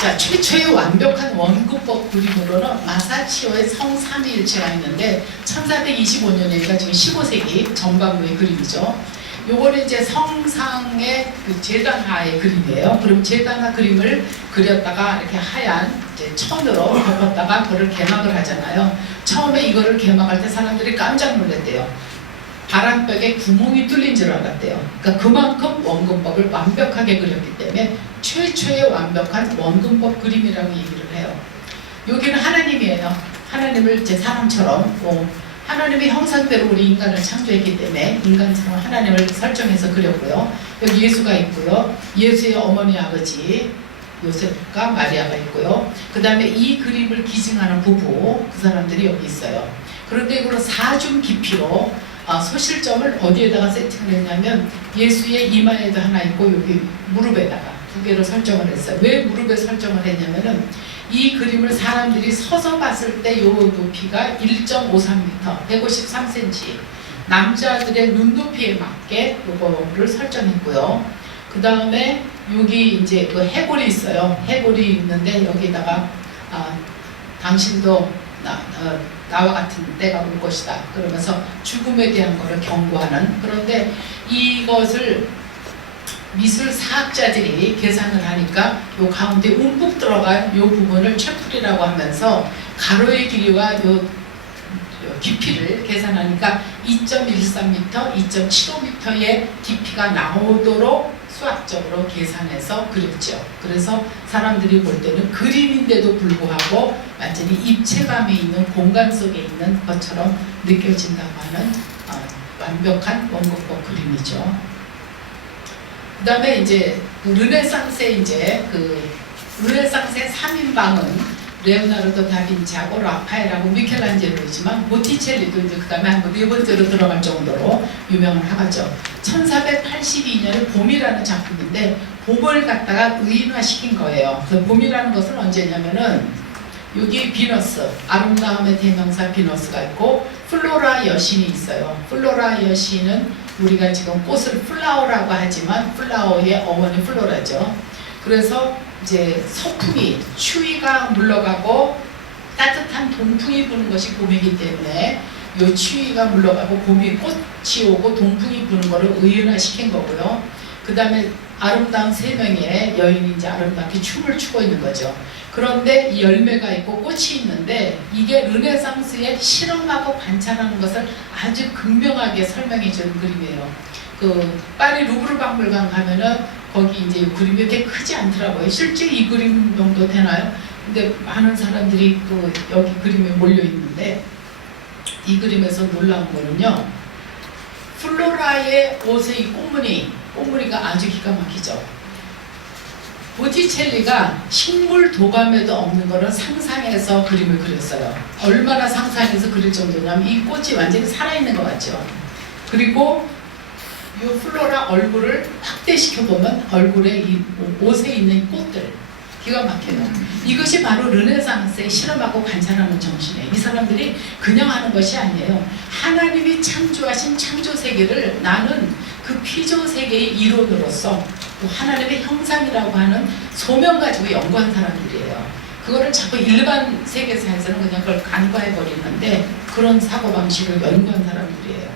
자, 최초의 완벽한 원근법 그림으로는 마사치오의 성삼위일체가 있는데 1425년이니까 지금 15세기 전반부의 그림이죠. 요거는 이제 성상의 그 제단하의 그림이에요. 그럼 제단하 그림을 그렸다가 이렇게 하얀 이제 천으로 덮었다가 그걸 개막을 하잖아요. 처음에 이거를 개막할 때 사람들이 깜짝 놀랐대요. 바람벽에 구멍이 뚫린 줄 알았대요. 그러니까 그만큼 원근법을 완벽하게 그렸기 때문에 최초의 완벽한 원근법 그림이라고 얘기를 해요. 여기는 하나님이에요. 하나님을 이제 사람처럼 하나님의 형상대로 우리 인간을 창조했기 때문에 인간처럼 하나님을 설정해서 그렸고요. 여기 예수가 있고요. 예수의 어머니 아버지 요셉과 마리아가 있고요. 그 다음에 이 그림을 기증하는 부부 그 사람들이 여기 있어요. 그런데 이거로 4줌 깊이로 소실점을 어디에다가 세팅을 했냐면 예수의 이마에도 하나 있고 여기 무릎에다가 2개로 설정을 했어요. 왜 무릎에 설정을 했냐면은 이 그림을 사람들이 서서 봤을 때 요 높이가 1.53m, 153cm 남자들의 눈높이에 맞게 요거를 설정했고요. 그 다음에 여기 이제 그 해골이 있어요. 해골이 있는데 여기다가 당신도 나와 같은 때가 올 것이다. 그러면서 죽음에 대한 거를 경고하는. 그런데 이것을 미술 사학자들이 계산을 하니까 요 가운데 움푹 들어간 요 부분을 채풀이라고 하면서 가로의 길이와 요 깊이를 계산하니까 2.13m, 2.75m의 깊이가 나오도록 수학적으로 계산해서 그렸죠. 그래서 사람들이 볼 때는 그림인데도 불구하고 완전히 입체감이 있는 공간 속에 있는 것처럼 느껴진다고 하는 완벽한 원근법 그림이죠. 그 다음에 이제 르네상스의 르네상스의 3인방은 레오나르도 다빈치하고 라파엘하고 미켈란젤로이지만 보티첼리도 이제 그 다음에 한번 4번째로 들어갈 정도로 유명한 화가죠. 1482년에 봄이라는 작품인데 봄을 갖다가 의인화시킨 거예요. 그래서 봄이라는 것은 언제냐면은 여기 비너스, 아름다움의 대명사 비너스가 있고 플로라 여신이 있어요. 플로라 여신은 우리가 지금 꽃을 플라워라고 하지만 플라워의 어머니 플로라죠. 그래서 이제 서풍이, 추위가 물러가고 따뜻한 동풍이 부는 것이 봄이기 때문에 이 추위가 물러가고 봄이 꽃이 오고 동풍이 부는 것을 의인화시킨 거고요. 그 다음에 아름다운 3명의 여인이 이제 아름답게 춤을 추고 있는 거죠. 그런데 이 열매가 있고 꽃이 있는데 이게 르네상스의 실험하고 관찰하는 것을 아주 극명하게 설명해 주는 그림이에요. 그 파리 루브르 박물관 가면은 거기 이제 이 그림이 그렇게 크지 않더라고요. 실제 이 그림 정도 되나요? 근데 많은 사람들이 또 여기 그림에 몰려 있는데 이 그림에서 놀라운 거는요. 플로라의 옷의 이 꽃무늬가 아주 기가 막히죠. 보티첼리가 식물 도감에도 없는 거를 상상해서 그림을 그렸어요. 얼마나 상상해서 그릴 정도냐면 이 꽃이 완전히 살아있는 것 같죠. 그리고 이 플로라 얼굴을 확대시켜 보면 얼굴에 이 옷에 있는 꽃들 기가 막혀요. 이것이 바로 르네상스의 실험하고 관찰하는 정신이에요. 이 사람들이 그냥 하는 것이 아니에요. 하나님이 창조하신 창조 세계를 나는 그 피조 세계의 이론으로서 또 하나님의 형상이라고 하는 소명 가지고 연구한 사람들이에요. 그거를 자꾸 일반 세계사에서는 그냥 그걸 간과해 버리는데 그런 사고방식을 연구한 사람들이에요.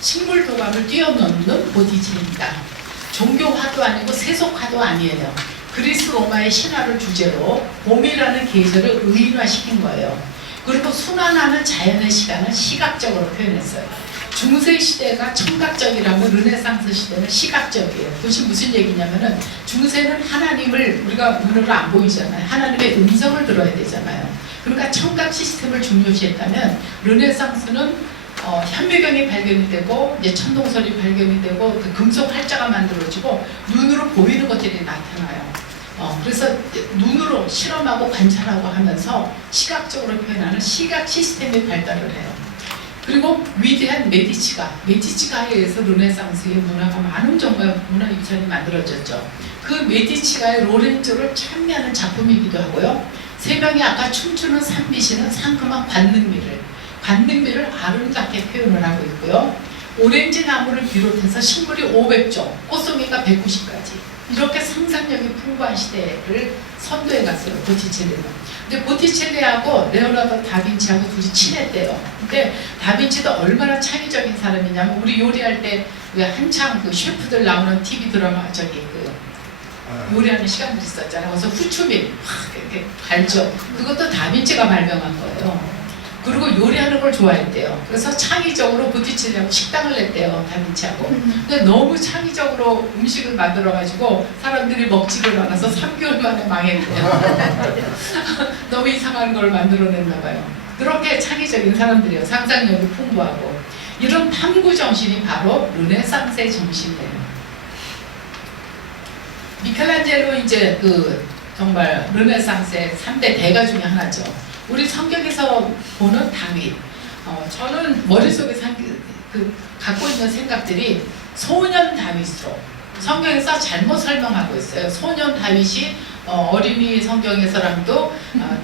식물 도감을 뛰어넘는 보디체입니다. 종교화도 아니고 세속화도 아니에요. 그리스 로마의 신화를 주제로 봄이라는 계절을 의인화시킨 거예요. 그리고 순환하는 자연의 시간을 시각적으로 표현했어요. 중세 시대가 청각적이라면 르네상스 시대는 시각적이에요. 그것이 무슨 얘기냐면은 중세는 하나님을 우리가 눈으로 안 보이잖아요. 하나님의 음성을 들어야 되잖아요. 그러니까 청각 시스템을 중요시했다면 르네상스는 현미경이 발견이 되고 이제 천동설이 발견이 되고 그 금속 활자가 만들어지고 눈으로 보이는 것들이 나타나요. 그래서 눈으로 실험하고 관찰하고 하면서 시각적으로 표현하는 시각 시스템이 발달을 해요. 그리고 위대한 메디치가에 의해서 르네상스의 문화가 많은 정말 문화 유산이 만들어졌죠. 그 메디치가의 로렌조를 찬미하는 작품이기도 하고요. 세 명이 아까 춤추는 산미시는 상큼한 관능미를 아름답게 표현을 하고 있고요. 오렌지 나무를 비롯해서 식물이 500종, 꽃송이가 190가지 이렇게 상상력이 풍부한 시대를 선도해 갔어요. 보티첼리는. 근데 보티첼리하고 레오나르도 다빈치하고 둘이 친했대요. 근데 다빈치도 얼마나 창의적인 사람이냐면 우리 요리할 때 왜 한창 그 셰프들 나오는 TV 드라마 요리하는 시간들이 있었잖아요. 그래서 후추밀 이렇게 갈죠. 그것도 다빈치가 발명한 거예요. 그리고 요리하는 걸 좋아했대요. 그래서 창의적으로 보티첼리하고 식당을 냈대요. 다빈치하고. 근데 너무 창의적으로 음식을 만들어가지고 사람들이 먹지를 않아서 3개월 만에 망했대요. 너무 이상한 걸 만들어냈나 봐요. 그렇게 창의적인 사람들이에요. 상상력이 풍부하고. 이런 탐구 정신이 바로 르네상스의 정신이에요. 미켈란젤로 이제 정말 르네상스의 3대 대가 중에 하나죠. 우리 성경에서 보는 다윗. 저는 머릿속에 갖고 있는 생각들이 소년 다윗으로 성경에서 잘못 설명하고 있어요. 소년 다윗이 어린이 성경에서랑도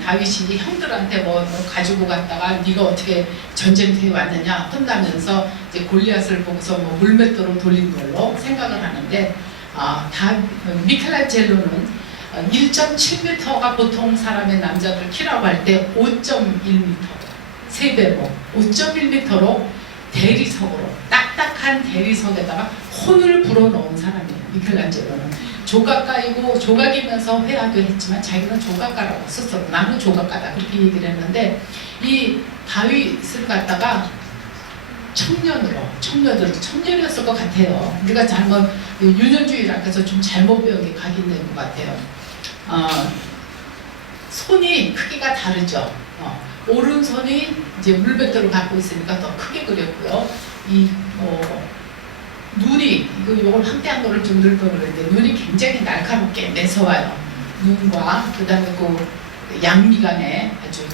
다윗이 형들한테 뭐 가지고 갔다가 네가 어떻게 전쟁터에 왔느냐 혼나면서 이제 골리앗을 보고서 뭐 물맷돌로 돌린 걸로 생각을 하는데 미켈란젤로는 1.7m가 보통 사람의 남자들 키라고 할 때 5.1m 3배로 5.1m로 대리석으로 딱딱한 대리석에다가 혼을 불어넣은 사람이에요. 미켈란젤로는 조각이면서 회화도 했지만 자기는 조각가라고 스스로 나는 조각가다 그렇게 얘기를 했는데 이 다윗을 갖다가 청년이었을 것 같아요. 우리가 잘못 유년주의라 해서 좀 잘못 배우게 각인된 것 같아요. 손이 크기가 다르죠. 오른손이 이제 물맷돌을 갖고 있으니까 더 크게 그렸고요. 눈이 이걸 확대한 거를 좀 늘려 그랬는데 눈이 굉장히 날카롭게 매서워요. 눈과 그다음에 그 양미간에 아주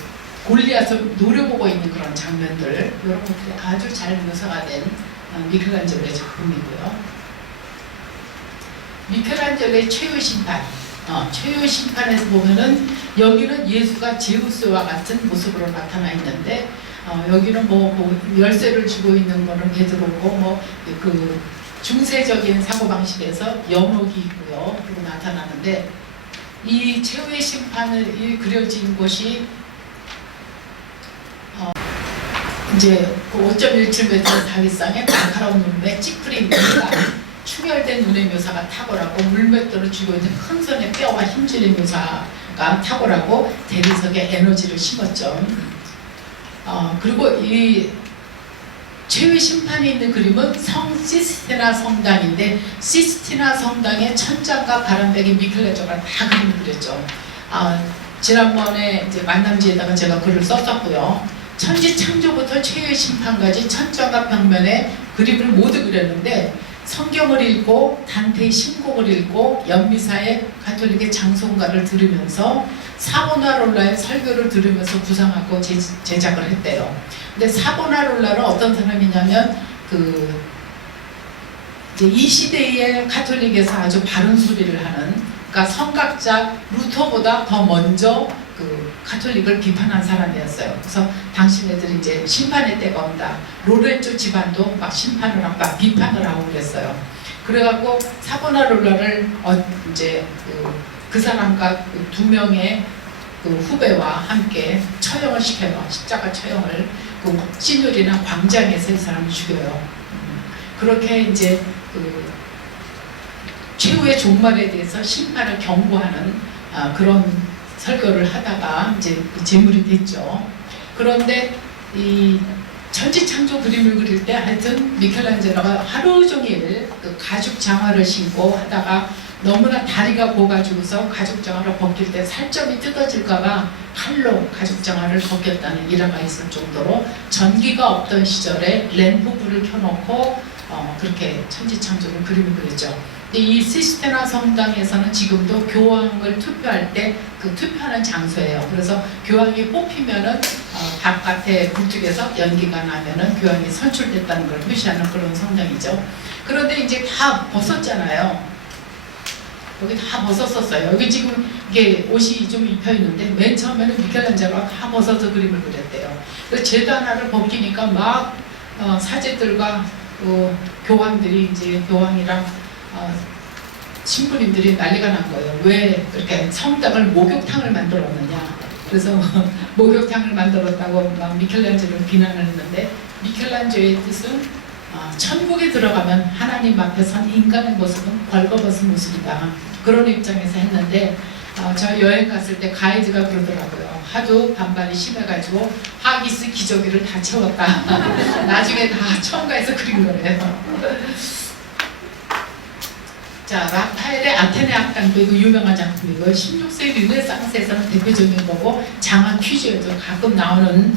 골리앗을 노려보고 있는 그런 장면들 이런 것들이 아주 잘 묘사가 된 미켈란젤로의 작품이고요. 미켈란젤로의 최후 심판. 최후 심판에서 보면은 여기는 예수가 제우스와 같은 모습으로 나타나 있는데 여기는 뭐 열쇠를 쥐고 있는 거는 베드로고 그 중세적인 사고방식에서 연옥이 있고요. 그리고 나타나는데 이 최후의 심판이 그려진 곳이 이제 그 5.17m 다윗상에 날카로운 눈매 찌푸린 눈가 충혈된 눈의 묘사가 탁월하고 물맷돌을 쥐고 있는 큰 손의 뼈와 힘줄인 묘사가 탁월하고 대리석에 에너지를 심었죠. 그리고 이 최후의 심판이 있는 그림은 성 시스티나 성당인데 시스티나 성당의 천장과 바람벽에 미켈란젤로가 다 그림을 그렸죠. 지난번에 이제 만남지에다가 제가 글을 썼었고요. 천지 창조부터 최후의 심판까지 천장과 벽면에 그림을 모두 그렸는데 성경을 읽고 단테의 신곡을 읽고 연미사의 가톨릭의 장송가를 들으면서 사보나롤라의 설교를 들으면서 구상하고 제작을 했대요. 근데 사보나롤라는 어떤 사람이냐면 이제 이 시대의 가톨릭에서 아주 바른 소리를 하는, 그러니까 성각자 루터보다 더 먼저 가톨릭을 비판한 사람이었어요. 그래서 당신네들이 이제 심판의 때가 온다. 로렌조 집안도 막 심판을 하고 막 비판을 하고 그랬어요. 그래갖고 사보나롤라를 이제 그 사람과 두 명의 후배와 함께 처형을 시켜요. 십자가 처형을 시누리나 광장에서 이 사람을 죽여요. 그렇게 이제 최후의 종말에 대해서 심판을 경고하는 그런 설교를 하다가 이제 제물이 됐죠. 그런데 이 천지창조 그림을 그릴 때 하여튼 미켈란젤로가 하루 종일 가죽 장화를 신고 하다가 너무나 다리가 고가지고서 가죽 장화를 벗길 때 살점이 뜯어질까봐 칼로 가죽 장화를 벗겼다는 일화가 있을 정도로 전기가 없던 시절에 램프 불을 켜놓고 그렇게 천지창조를 그림을 그렸죠. 이 시스테나 성당에서는 지금도 교황을 투표할 때 투표하는 장소예요. 그래서 교황이 뽑히면은 바깥에 굴뚝에서 연기가 나면은 교황이 선출됐다는 걸 표시하는 그런 성당이죠. 그런데 이제 다 벗었잖아요. 여기 다 벗었었어요. 여기 지금 이게 옷이 좀 입혀 있는데 맨 처음에는 미켈란젤로가 다 벗어서 그림을 그렸대요. 그래서 제단화를 벗기니까 막 사제들과 교황들이 이제 교황이랑 신부님들이 난리가 난 거예요. 왜 그렇게 성당을 목욕탕을 만들었느냐. 그래서 목욕탕을 만들었다고 막 미켈란젤로를 비난을 했는데, 미켈란젤로의 뜻은 천국에 들어가면 하나님 앞에 선 인간의 모습은 벌거벗은 모습이다. 그런 입장에서 했는데 저 여행 갔을 때 가이드가 그러더라고요. 하도 반발이 심해가지고 하기스 기저귀를 다 채웠다. 나중에 다 첨가해서 그린 거래요. 자, 라파엘의 아테네 악당도 이거 유명한 작품이고요. 16세기 르네상스에서는 대표적인 거고 장안 퀴즈에도 가끔 나오는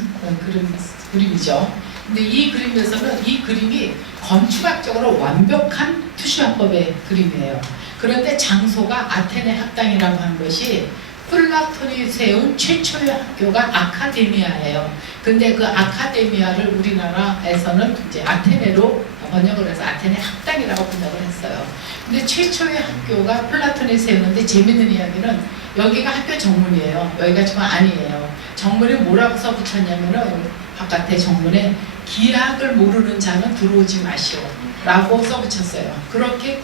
그림이죠. 근데 이 그림에서는 이 그림이 건축학적으로 완벽한 투시화법의 그림이에요. 그런데 장소가 아테네 학당이라고 하는 것이 플라톤이 세운 최초의 학교가 아카데미아예요. 근데 그 아카데미아를 우리나라에서는 이제 아테네로 번역을 해서 아테네 학당이라고 번역을 했어요. 근데 최초의 학교가 플라톤이 세우는데 재밌는 이야기는 여기가 학교 정문이에요. 여기가 지금 아니에요. 정문에 뭐라고 써붙였냐면은 바깥에 정문에 기하학을 모르는 자는 들어오지 마시오 라고 써붙였어요. 그렇게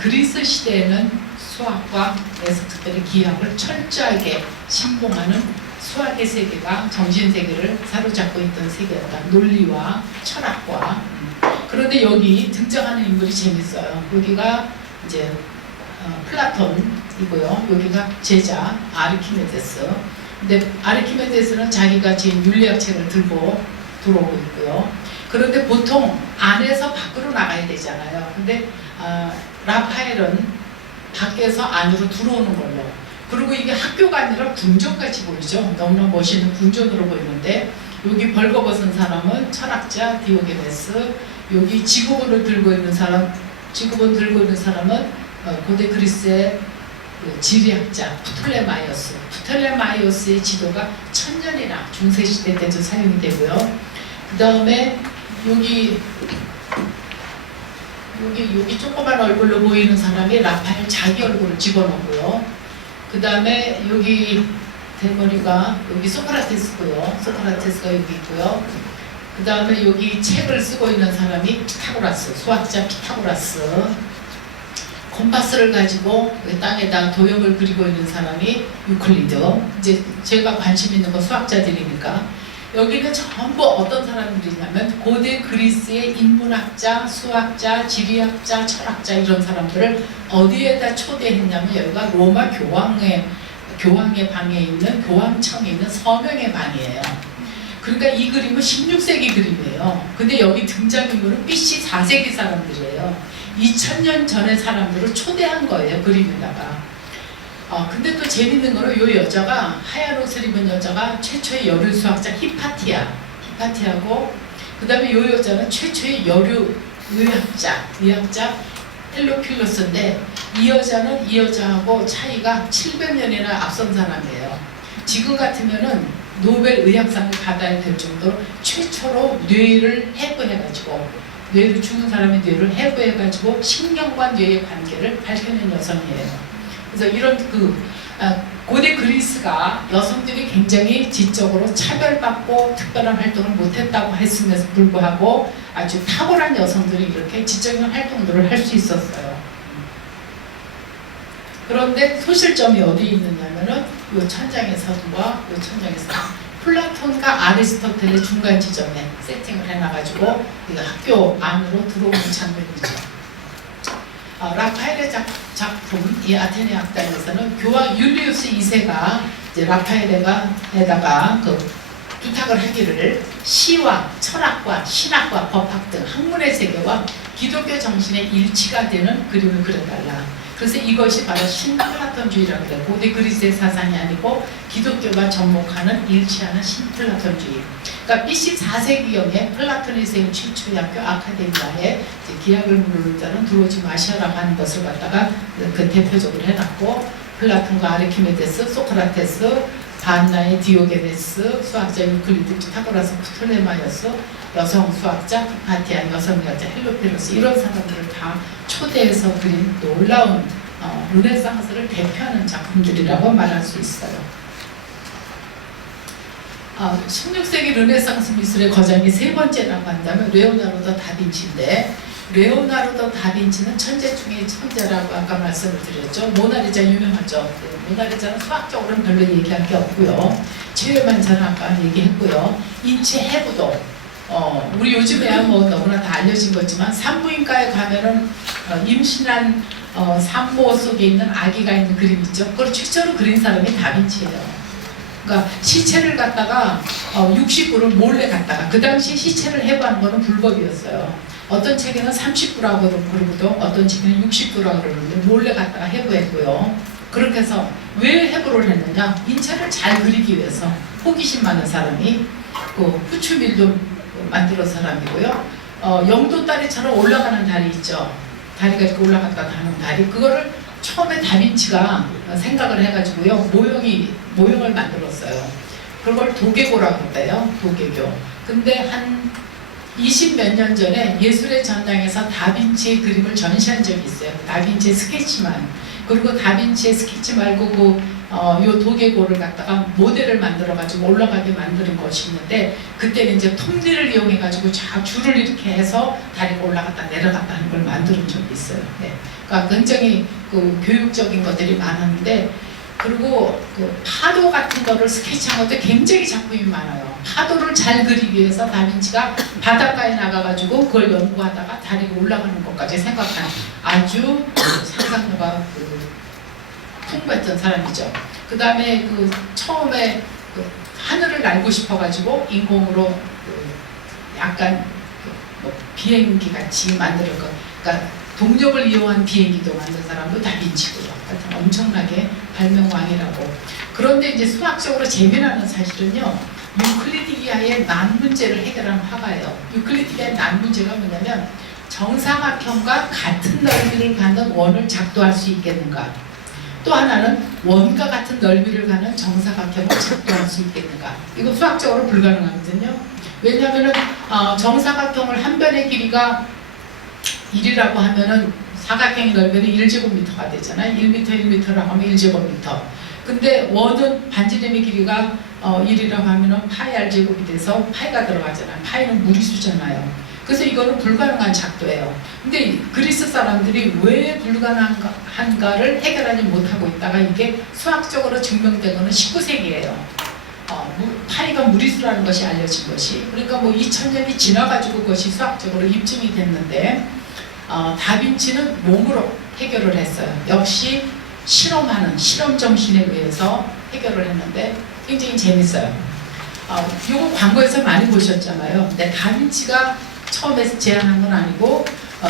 그리스 시대에는 수학과 에스트들의 기하학을 철저하게 신봉하는 수학의 세계가 정신세계를 사로잡고 있던 세계였다. 논리와 철학과. 그런데 여기 등장하는 인물이 재밌어요. 여기가 이제 플라톤이고요. 여기가 제자 아르키메데스. 근데 아르키메데스는 자기가 지금 윤리학 책을 들고 들어오고 있고요. 그런데 보통 안에서 밖으로 나가야 되잖아요. 근데 라파엘은 밖에서 안으로 들어오는 걸로. 그리고 이게 학교가 아니라 궁전같이 보이죠. 너무나 멋있는 궁전으로 보이는데, 여기 벌거벗은 사람은 철학자 디오게네스, 여기 지구본을 들고 있는 사람, 지구본 들고 있는 사람은 고대 그리스의 지리학자 프톨레마이오스. 프톨레마이오스의 지도가 1000년이나 중세시대 때도 사용이 되고요. 그 다음에 여기 조그만 얼굴로 보이는 사람이 라파엘 자기 얼굴을 집어넣고요. 그 다음에 여기 대머리가 여기 소크라테스고요. 소크라테스가 여기 있고요. 그 다음에 여기 책을 쓰고 있는 사람이 피타고라스, 수학자 피타고라스. 콤파스를 가지고 땅에다 도형을 그리고 있는 사람이 유클리드. 이제 제가 관심 있는 건 수학자들이니까. 여기는 전부 어떤 사람들이냐면 고대 그리스의 인문학자, 수학자, 지리학자, 철학자 이런 사람들을 어디에다 초대했냐면 여기가 로마 교황의 방에 있는 교황청에 있는 서명의 방이에요. 그러니까 이 그림은 16세기 그림이에요. 근데 여기 등장인물은 BC 4세기 사람들이에요. 2000년 전의 사람들을 초대한 거예요, 그림에다가. 근데 또 재밌는 거는 이 여자가, 하얀 옷을 입은 여자가 최초의 여류 수학자 히파티아고, 그 다음에 이 여자는 최초의 여류 의학자 헬로필로스인데, 이 여자는 이 여자하고 차이가 700년이나 앞선 사람이에요. 지금 같으면은 노벨 의학상을 받아야 될 정도로 최초로 뇌를 해부해가지고 뇌를 죽은 사람의 뇌를 해부해가지고 신경과 뇌의 관계를 밝혀낸 여성이에요. 그래서 이런 고대 그리스가 여성들이 굉장히 지적으로 차별받고 특별한 활동을 못했다고 했음에도 불구하고 아주 탁월한 여성들이 이렇게 지적인 활동들을 할 수 있었어요. 그런데 소실점이 어디에 있느냐면은 이 천장의 서두와 이 천장의 서두, 플라톤과 아리스토텔의 중간 지점에 세팅을 해놔가지고 학교 안으로 들어오는 장면이죠. 라파엘의 작품, 이 아테네 악단에서는 교황 율리우스 2세가 이제 라파엘에다가 부탁을 하기를 시와 철학과 신학과 법학 등 학문의 세계와 기독교 정신의 일치가 되는 그림을 그려달라. 그래서 이것이 바로 신플라톤주의라고 해요. 고대 그리스의 사상이 아니고 기독교가 접목하는 일치하는 신플라톤주의. 그러니까 BC 4세기경에 플라톤이 세운 최초의 학교 아카데미아에 기약을 물을 자는 들어오지 마시라고 하는 것을 갖다가 그 대표적으로 해놨고, 플라톤과 아르키메데스, 소크라테스, 반나의 디오게네스, 수학자 유클리드, 피타고라스, 프톨레마이오스, 여성 수학자 히파티아, 여성 여자 헬로페로스, 이런 사람들을 다 초대해서 그린 놀라운 르네상스를 대표하는 작품들이라고 말할 수 있어요. 16세기 르네상스 미술의 거장이 세 번째라고 한다면 레오나르도 다빈치인데, 레오나르도 다빈치는 천재 중에 천재라고 아까 말씀을 드렸죠. 모나리자 유명하죠. 모나리자는 수학적으로는 별로 얘기할 게 없고요. 치료만사는 아까 얘기했고요. 인체 해부도 우리 요즘에야 뭐 너무나 다 알려진 거지만 산부인과에 가면은 임신한 산모 속에 있는 아기가 있는 그림 있죠. 그걸 최초로 그린 사람이 다빈치예요. 그러니까 시체를 갖다가 60구를 몰래 갖다가, 그 당시 시체를 해부하는 거는 불법이었어요. 어떤 책에는 30구라고 그러고도 어떤 책에는 60구라고 그러는데 몰래 갖다가 해부했고요. 그렇게 해서 왜 해부를 했느냐? 인체를 잘 그리기 위해서. 호기심 많은 사람이 후추밀도 만들어 사람이고요. 영도다리처럼 올라가는 다리 있죠. 다리가 이렇게 올라갔다 가는 다리. 그거를 처음에 다빈치가 생각을 해가지고요. 모형을 만들었어요. 그걸 도개고라고 그래요. 도개교. 근데 한 20몇 년 전에 예술의 전당에서 다빈치의 그림을 전시한 적이 있어요. 다빈치의 스케치만. 그리고 다빈치의 스케치 말고 요 도개고를 갖다가 모델을 만들어가지고 올라가게 만드는 것이 있는데, 그때는 이제 톱니를 이용해가지고 쫙 줄을 이렇게 해서 다리가 올라갔다 내려갔다 하는 걸 만드는 적이 있어요. 네. 그러니까 굉장히 교육적인 것들이 많았는데, 그리고 파도 같은 거를 스케치한 것도 굉장히 작품이 많아요. 파도를 잘 그리기 위해서 다빈치가 바닷가에 나가가지고 그걸 연구하다가 다리가 올라가는 것까지 생각하는 아주 상상력가 풍부했던 사람이죠. 그 다음에 처음에 하늘을 날고 싶어가지고 인공으로 약간 비행기 같이 만드는 거, 그러니까 동력을 이용한 비행기도 만든 사람도 다빈치고요. 하여튼 엄청나게 발명왕이라고. 그런데 이제 수학적으로 재미나는 사실은요, 유클리드기아의 난문제를 해결한 화가예요. 유클리드기아의 난문제가 뭐냐면, 정사각형과 같은 넓이를 가는 원을 작도할 수 있겠는가, 또 하나는 원과 같은 넓이를 가는 정사각형을 작도할 수 있겠는가. 이거 수학적으로 불가능하거든요. 왜냐하면 정사각형을 한 변의 길이가 1이라고 하면은 사각형의 넓이는 1제곱미터가 되잖아요. 1m, 1m라고 하면 1제곱미터. 근데 원은 반지름의 길이가 1이라고 하면은 파이 r제곱이 돼서 파이가 들어가잖아요. 파이는 무리수잖아요. 그래서 이거는 불가능한 작도예요. 근데 그리스 사람들이 왜 불가능한가를 해결하지 못하고 있다가 이게 수학적으로 증명된 거는 19세기예요. 파이가 무리수라는 것이 알려진 것이. 그러니까 2000년이 지나가지고 그것이 수학적으로 입증이 됐는데, 다빈치는 몸으로 해결을 했어요. 역시 실험하는 실험 정신에 의해서 해결을 했는데 굉장히 재밌어요. 이거 광고에서 많이 보셨잖아요. 근데 다빈치가 처음에 제안한 건 아니고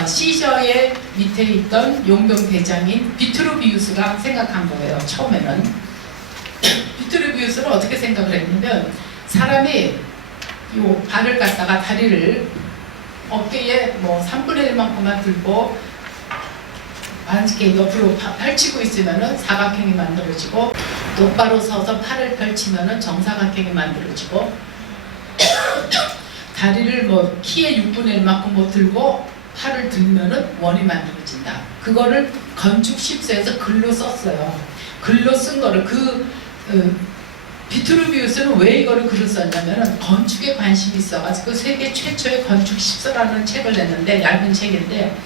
시저의 밑에 있던 용병 대장인 비트루비우스가 생각한 거예요. 처음에는 비트루비우스는 어떻게 생각을 했냐면, 사람이 요 발을 갖다가 다리를 어깨에 3분의 1만큼만 들고 반지게 옆으로 펼치고 있으면은 사각형이 만들어지고, 똑바로 서서 팔을 펼치면은 정사각형이 만들어지고 다리를 뭐 키의 6분의 1만큼 뭐 들고 팔을 들면은 원이 만들어진다. 그거를 건축 10서에서 글로 썼어요. 글로 쓴 거를 비트루비우스는 왜 이거를 글로 썼냐면은 건축에 관심이 있어가지고 세계 최초의 건축 10서라는 책을 냈는데 얇은 책인데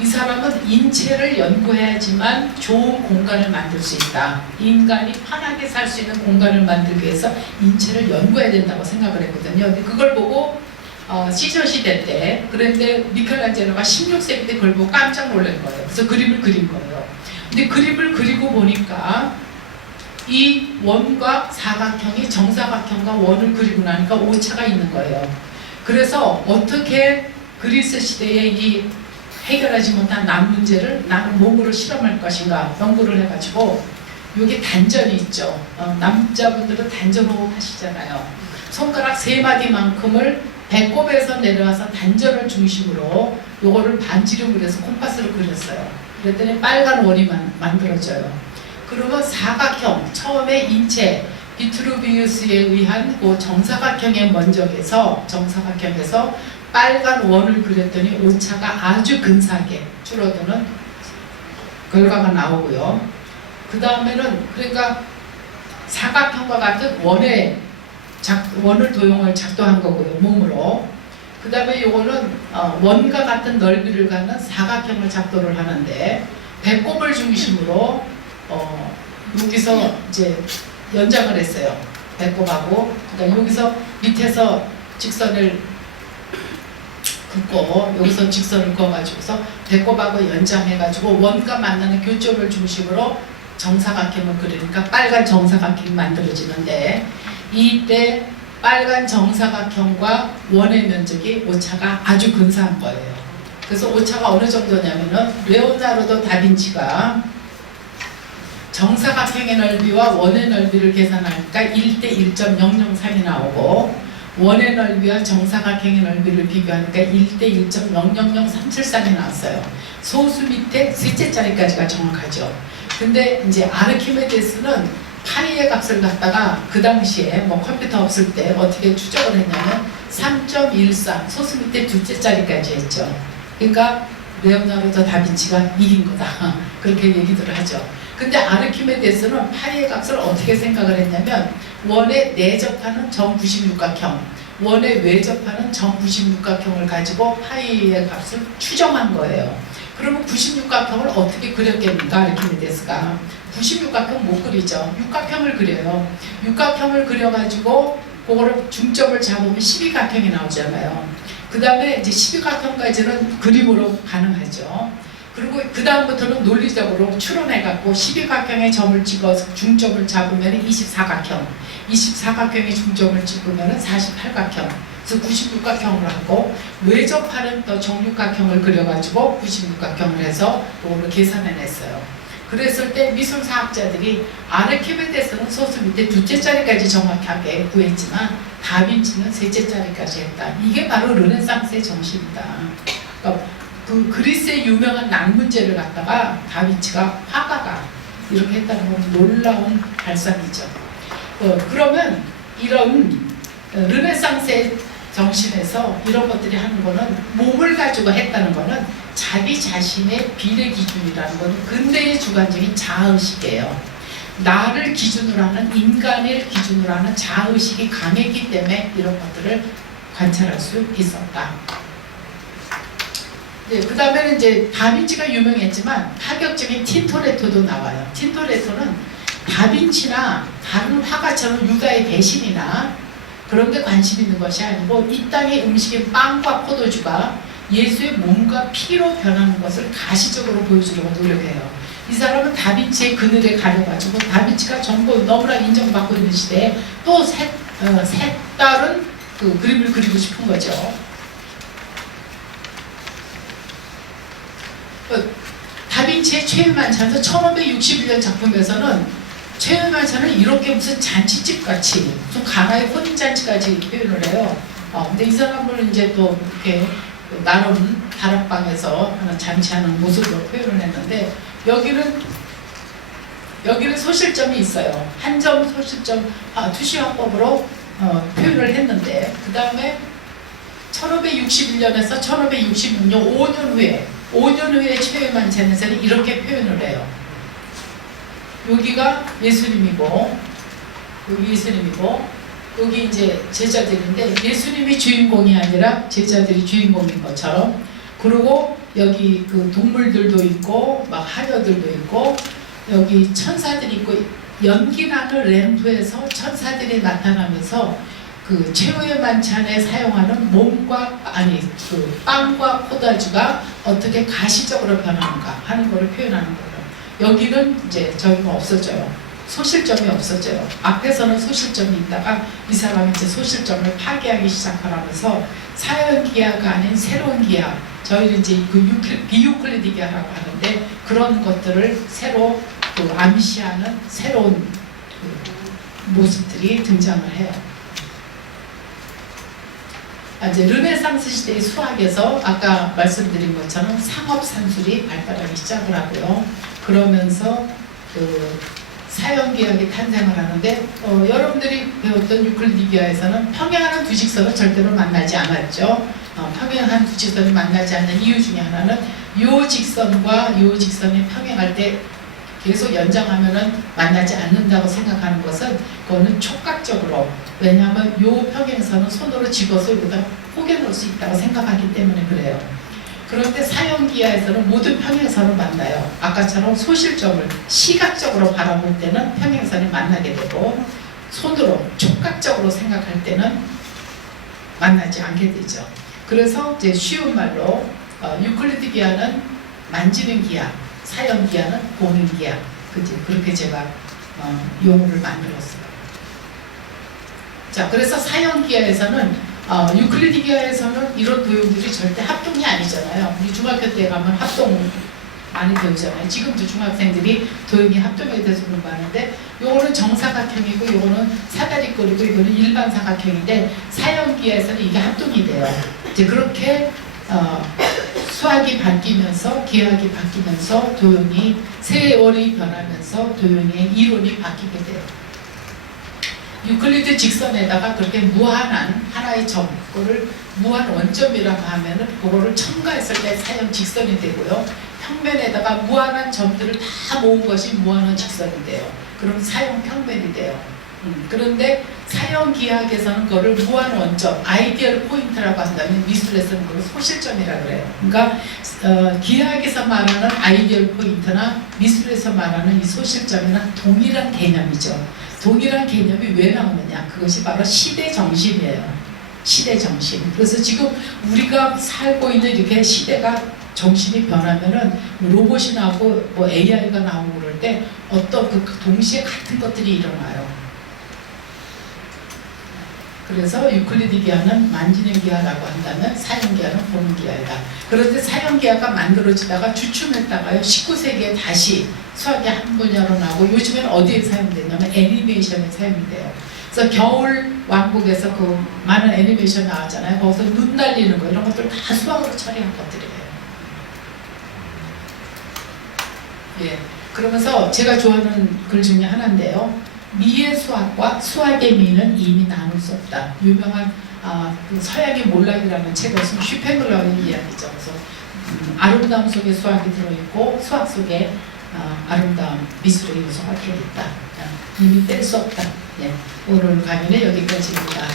이 사람은 인체를 연구해야지만 좋은 공간을 만들 수 있다. 인간이 편하게 살 수 있는 공간을 만들기 위해서 인체를 연구해야 된다고 생각을 했거든요. 근데 그걸 보고 시저 시대 때 그런데 미켈란젤로가 16세기 때 그걸 보고 깜짝 놀란 거예요. 그래서 그림을 그린 거예요. 근데 그림을 그리고 보니까 이 원과 사각형이 정사각형과 원을 그리고 나니까 오차가 있는 거예요. 그래서 어떻게 그리스 시대의 이 해결하지 못한 남 문제를 나는 몸으로 실험할 것인가 연구를 해가지고 여기 단전이 있죠. 남자분들은 단전호흡 하시잖아요. 손가락 3마디만큼을 배꼽에서 내려와서 단전을 중심으로 요거를 반지름으로 해서 콤파스를 그렸어요. 그랬더니 빨간 원이 만들어져요. 그러면 사각형, 처음에 인체 비트루비우스에 의한 그 정사각형에서 빨간 원을 그렸더니 오차가 아주 근사하게 줄어드는 결과가 나오고요. 그 다음에는 그러니까 사각형과 같은 원을 도형을 작동한 거고요. 몸으로. 그 다음에 요거는 원과 같은 넓이를 갖는 사각형을 작동을 하는데 배꼽을 중심으로 여기서 이제 연장을 했어요. 배꼽하고 그러니까 여기서 밑에서 직선을 긋고 여기서 직선을 그어가지고서 배꼽하고 연장해가지고 원과 만나는 교점을 중심으로 정사각형을 그리니까 빨간 정사각형이 만들어지는데 이때 빨간 정사각형과 원의 면적이 오차가 아주 근사한 거예요. 그래서 오차가 어느 정도냐면은 레오나르도 다빈치가 정사각형의 넓이와 원의 넓이를 계산하니까 1대 1.003이 나오고 원의 넓이와 정사각형의 넓이를 비교하니까 1대 1.000373이 나왔어요. 소수 밑에 셋째 자리까지가 정확하죠. 근데 이제 아르키메데스는 파이의 값을 갖다가 그 당시에 뭐 컴퓨터 없을 때 어떻게 추적을 했냐면 3.14 소수 밑에 둘째 자리까지 했죠. 그러니까 레오나르도 다빈치가 이긴 거다. 그렇게 얘기들을 하죠. 근데 아르키메데스는 파이의 값을 어떻게 생각을 했냐면 원에 내접하는 정구심육각형, 원에 외접하는 정구심육각형을 가지고 파이의 값을 추정한 거예요. 그러면 96각형을 어떻게 그렸겠는가 아르키메데스가 96각형 못 그리죠. 육각형을 그려요. 육각형을 그려가지고 그거를 중점을 잡으면 12각형이 나오잖아요. 그 다음에 이제 12각형까지는 그림으로 가능하죠. 그리고 그 다음부터는 논리적으로 추론해갖고 12각형의 점을 찍어서 중점을 잡으면 24각형, 24각형의 중점을 찍으면 48각형, 그래서 96각형을 하고 외접하는 또 정육각형을 그려가지고 96각형을 해서 그거를 계산해냈어요. 그랬을 때 미술사학자들이 아르키메데스는 소수 밑에 둘째 자리까지 정확하게 구했지만 다빈치는 셋째 자리까지 했다. 이게 바로 르네상스의 정신이다. 그러니까 그 그리스의 유명한 낭문제를 갖다가 다빈치가 화가가 이렇게 했다는 건 놀라운 발상이죠. 그러면 이런 르네상스의 정신에서 이런 것들이 하는 거는 몸을 가지고 했다는 거는 자기 자신의 비례 기준이라는 건 근대의 주관적인 자아의식이에요. 나를 기준으로 하는 인간을 기준으로 하는 자아의식이 강했기 때문에 이런 것들을 관찰할 수 있었다. 네, 그 다음에는 이제 다빈치가 유명했지만 파격적인 틴토레토도 나와요. 틴토레토는 다빈치나 다른 화가처럼 유다의 배신이나 그런 데 관심 있는 것이 아니고 이 땅의 음식인 빵과 포도주가 예수의 몸과 피로 변하는 것을 가시적으로 보여주려고 노력해요. 이 사람은 다빈치의 그늘에 가려가지고 다빈치가 전부 너무나 인정받고 있는 시대에 또 색다른 그 그림을 그리고 싶은 거죠. 다빈치의 최후만찬에서 1561년 작품에서는 최후만찬은 이렇게 무슨 잔치집 같이 무슨 가나의 혼인잔치까지 표현을 해요. 근데 이 사람은 이제 또 이렇게 나름 다락방에서 잔치하는 모습으로 표현을 했는데 여기는 여기는 소실점이 있어요. 한 점 소실점 투시화법으로 표현을 했는데 그 다음에 1561년에서 1566년 5년 후에 최후의 만찬에서는 이렇게 표현을 해요. 여기가 예수님이고 여기 예수님이고 여기 이제 제자들인데 예수님이 주인공이 아니라 제자들이 주인공인 것처럼, 그리고 여기 그 동물들도 있고 막 하녀들도 있고 여기 천사들이 있고 연기나는 램프에서 천사들이 나타나면서 그 최후의 만찬에 사용하는 그 빵과 포도주가 어떻게 가시적으로 변하는가 하는 것을 표현하는 거예요. 여기는 이제 저희가 없어져요. 소실점이 없어져요. 앞에서는 소실점이 있다가 이 사람이 이제 소실점을 파괴하기 시작하면서 사연기하가 아닌 새로운 기하, 저희는 이제 그 비유클리드 기하라고 하는데 그런 것들을 새로 그 암시하는 새로운 그 모습들이 등장을 해요. 이제 르네상스 시대의 수학에서 아까 말씀드린 것처럼 상업산술이 발달하기 시작을 하고요. 그러면서 그 사형기하게 탄생을 하는데 여러분들이 배웠던 유클리드 기하에서는 평행하는 두 직선은 절대로 만나지 않았죠. 평행한 두 직선이 만나지 않는 이유 중에 하나는 요 직선과 요 직선이 평행할 때 계속 연장하면은 만나지 않는다고 생각하는 것은 그거는 촉각적으로, 왜냐하면 요 평행선은 손으로 집어서 여기다 포개 놓을 수 있다고 생각하기 때문에 그래요. 그런데 사형기하에서는 모든 평행선을 만나요. 아까처럼 소실점을 시각적으로 바라볼 때는 평행선이 만나게 되고 손으로 촉각적으로 생각할 때는 만나지 않게 되죠. 그래서 이제 쉬운 말로 유클리드 기하는 만지는 기하, 사형기하는 보는 기하, 그렇게 제가 용어를 만들었어요. 자, 그래서 사형기하에서는 유클리드 기하에서는 이런 도형들이 절대 합동이 아니잖아요. 우리 중학교 때 가면 합동 많이 배우잖아요. 지금도 중학생들이 도형이 합동에 대해서 공부하는데 요거는 정사각형이고 요거는 사다리꼴이고 이거는 일반 사각형인데 사형기하에서는 이게 합동이 돼요. 이제 그렇게 수학이 바뀌면서 기하학이 바뀌면서 도형이 세월이 변하면서 도형의 이론이 바뀌게 돼요. 유클리드 직선에다가 그렇게 무한한 하나의 점, 그거를 무한 원점이라고 하면은 그거를 첨가했을 때 사형 직선이 되고요. 평면에다가 무한한 점들을 다 모은 것이 무한한 직선이 돼요. 그럼 사형 평면이 돼요. 그런데 사형 기하학에서는 그거를 무한 원점, 아이디얼 포인트라고 한다면 미술에서는 그걸 소실점이라고 그래요. 그러니까 기하학에서 말하는 아이디얼 포인트나 미술에서 말하는 이 소실점이나 동일한 개념이죠. 동일한 개념이 왜 나오느냐? 그것이 바로 시대 정신이에요. 시대 정신. 그래서 지금 우리가 살고 있는 이렇게 시대가 정신이 변하면은 로봇이 나오고 뭐 AI가 나오고 그럴 때 어떤 그 동시에 같은 것들이 일어나요. 그래서 유클리드 기하는 만지는 기하라고 한다면 사형 기하는 보는 기하이다. 그런데 사형 기하가 만들어지다가 주춤했다가요 19세기에 다시 수학의 한 분야로 나오고 요즘에는 어디에 사용되냐면 애니메이션에 사용이 돼요. 그래서 겨울 왕국에서 그 많은 애니메이션 나왔잖아요. 거기서 눈 날리는 거 이런 것들 다 수학으로 처리한 것들이에요. 예. 그러면서 제가 좋아하는 글 중에 하나인데요. 미의 수학과 수학의 미는 이미 나눌 수 없다. 유명한 그 서양의 몰락이라는 책을 쓴 슈펜글러의 이야기죠. 그래서 아름다움 속에 수학이 들어있고 수학 속에 아름다움, 미술의 요소가 들어있다. 이미 뗄 수 없다. 예. 오늘 강의는 여기까지입니다.